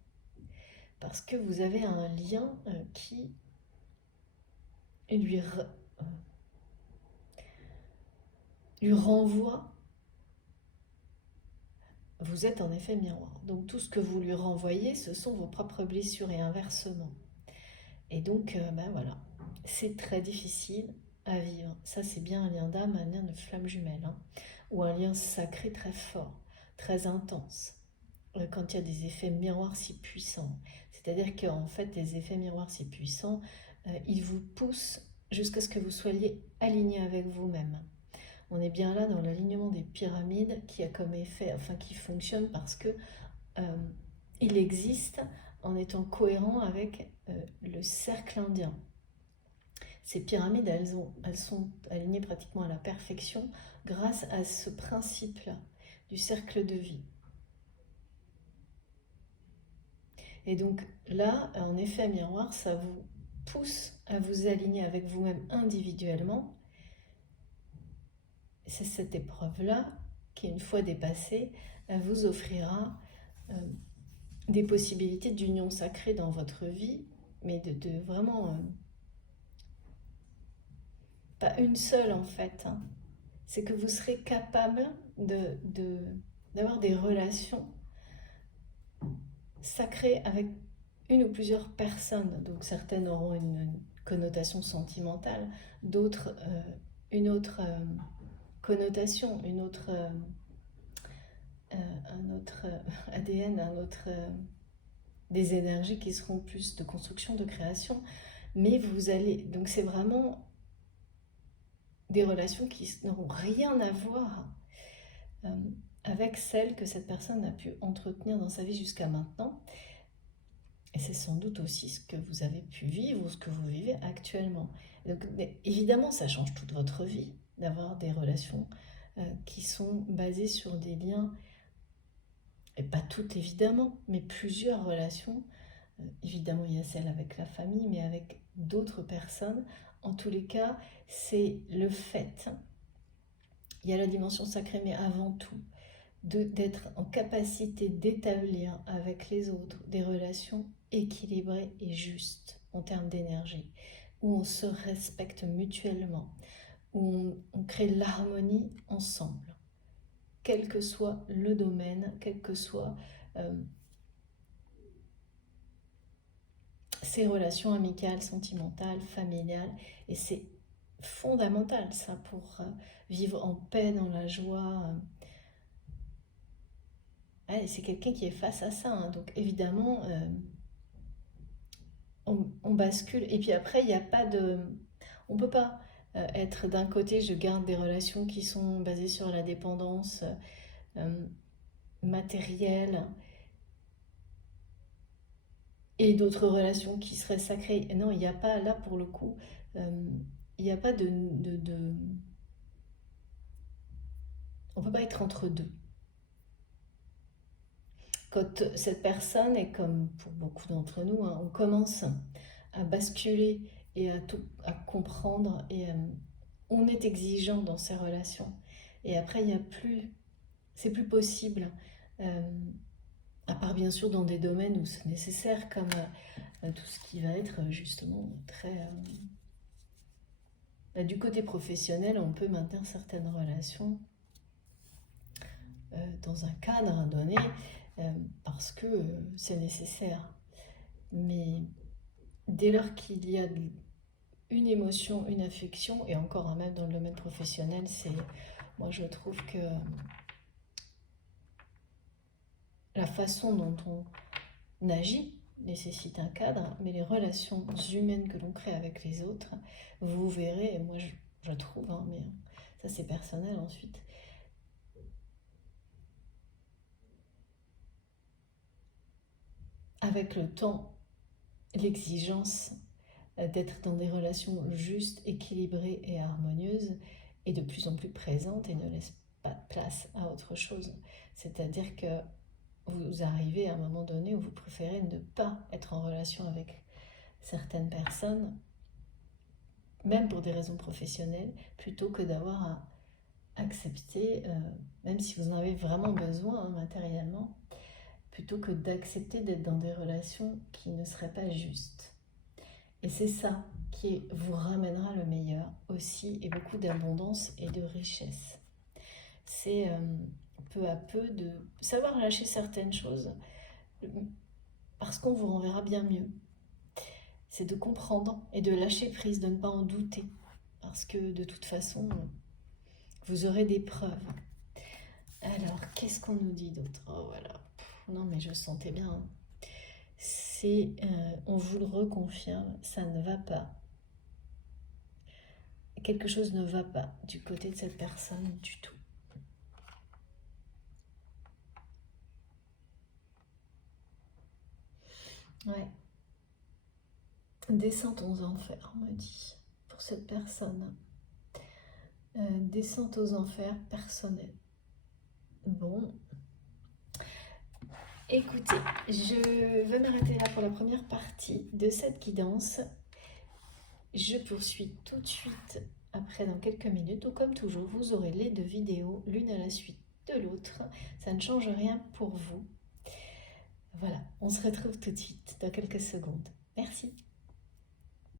Parce que vous avez un lien qui lui, lui renvoie. Vous êtes en effet miroir. Donc tout ce que vous lui renvoyez, ce sont vos propres blessures et inversement. Et donc, ben voilà, c'est très difficile à vivre. Ça, c'est bien un lien d'âme, un lien de flamme jumelle, hein, ou un lien sacré très fort, très intense, quand il y a des effets miroirs si puissants. C'est-à-dire qu'en fait, les effets miroirs si puissants, ils vous poussent jusqu'à ce que vous soyez aligné avec vous-même. On est bien là dans l'alignement des pyramides qui a comme effet, enfin qui fonctionne parce que il existe en étant cohérent avec le cercle indien. Ces pyramides, elles sont alignées pratiquement à la perfection grâce à ce principe-là du cercle de vie. Et donc là, en effet miroir, ça vous pousse à vous aligner avec vous-même individuellement. C'est cette épreuve-là qui, une fois dépassée, vous offrira des possibilités d'union sacrée dans votre vie, mais de vraiment pas une seule en fait. Hein. C'est que vous serez capable d'avoir des relations sacrées avec une ou plusieurs personnes. Donc certaines auront une connotation sentimentale, d'autres une autre connotation, un autre ADN, un autre des énergies qui seront plus de construction, de création. Mais vous allez, donc c'est vraiment des relations qui n'auront rien à voir avec celles que cette personne a pu entretenir dans sa vie jusqu'à maintenant. Et c'est sans doute aussi ce que vous avez pu vivre ou ce que vous vivez actuellement. Donc, évidemment, ça change toute votre vie d'avoir des relations qui sont basées sur des liens, et pas toutes évidemment, mais plusieurs relations. Évidemment, il y a celle avec la famille, mais avec d'autres personnes. En tous les cas, c'est le fait. Il y a la dimension sacrée, mais avant tout, d'être en capacité d'établir avec les autres des relations équilibrées et justes en termes d'énergie, où on se respecte mutuellement, où on crée l'harmonie ensemble, quel que soit le domaine, quel que soit ses relations amicales, sentimentales, familiales, et c'est fondamental ça pour vivre en paix, dans la joie. C'est quelqu'un qui est face à ça, hein. Donc évidemment, on bascule. Et puis après, il n'y a pas de... On ne peut pas être d'un côté, je garde des relations qui sont basées sur la dépendance matérielle et d'autres relations qui seraient sacrées. Non, il n'y a pas, là pour le coup, il n'y a pas de... On ne peut pas être entre deux. Quand cette personne, et comme pour beaucoup d'entre nous, hein, on commence à basculer et à comprendre, et on est exigeant dans ces relations. Et après, il n'y a plus, c'est plus possible, à part bien sûr dans des domaines où c'est nécessaire, comme tout ce qui va être justement très... du côté professionnel, on peut maintenir certaines relations dans un cadre donné, parce que c'est nécessaire. Mais dès lors qu'il y a une émotion, une affection, et encore même dans le domaine professionnel, moi je trouve que la façon dont on agit nécessite un cadre, mais les relations humaines que l'on crée avec les autres, vous verrez, et moi je trouve, hein, mais ça c'est personnel ensuite, avec le temps, l'exigence d'être dans des relations justes, équilibrées et harmonieuses est de plus en plus présente et ne laisse pas de place à autre chose. C'est-à-dire que vous arrivez à un moment donné où vous préférez ne pas être en relation avec certaines personnes, même pour des raisons professionnelles, plutôt que d'avoir à accepter, même si vous en avez vraiment besoin, hein, matériellement, plutôt que d'accepter d'être dans des relations qui ne seraient pas justes. Et c'est ça qui vous ramènera le meilleur aussi, et beaucoup d'abondance et de richesse. C'est peu à peu de savoir lâcher certaines choses, parce qu'on vous renverra bien mieux. C'est de comprendre et de lâcher prise, de ne pas en douter, parce que de toute façon, vous aurez des preuves. Alors, qu'est-ce qu'on nous dit d'autre? Oh voilà, non mais je sentais bien, hein. C'est, on vous le reconfirme, ça ne va pas. Quelque chose ne va pas du côté de cette personne du tout. Ouais. Descente aux enfers, on me dit, pour cette personne. Descente aux enfers personnelle. Bon, écoutez, je vais m'arrêter là pour la première partie de cette guidance. Je poursuis tout de suite après dans quelques minutes. Donc comme toujours, vous aurez les deux vidéos, l'une à la suite de l'autre. Ça ne change rien pour vous. Voilà, on se retrouve tout de suite dans quelques secondes. Merci.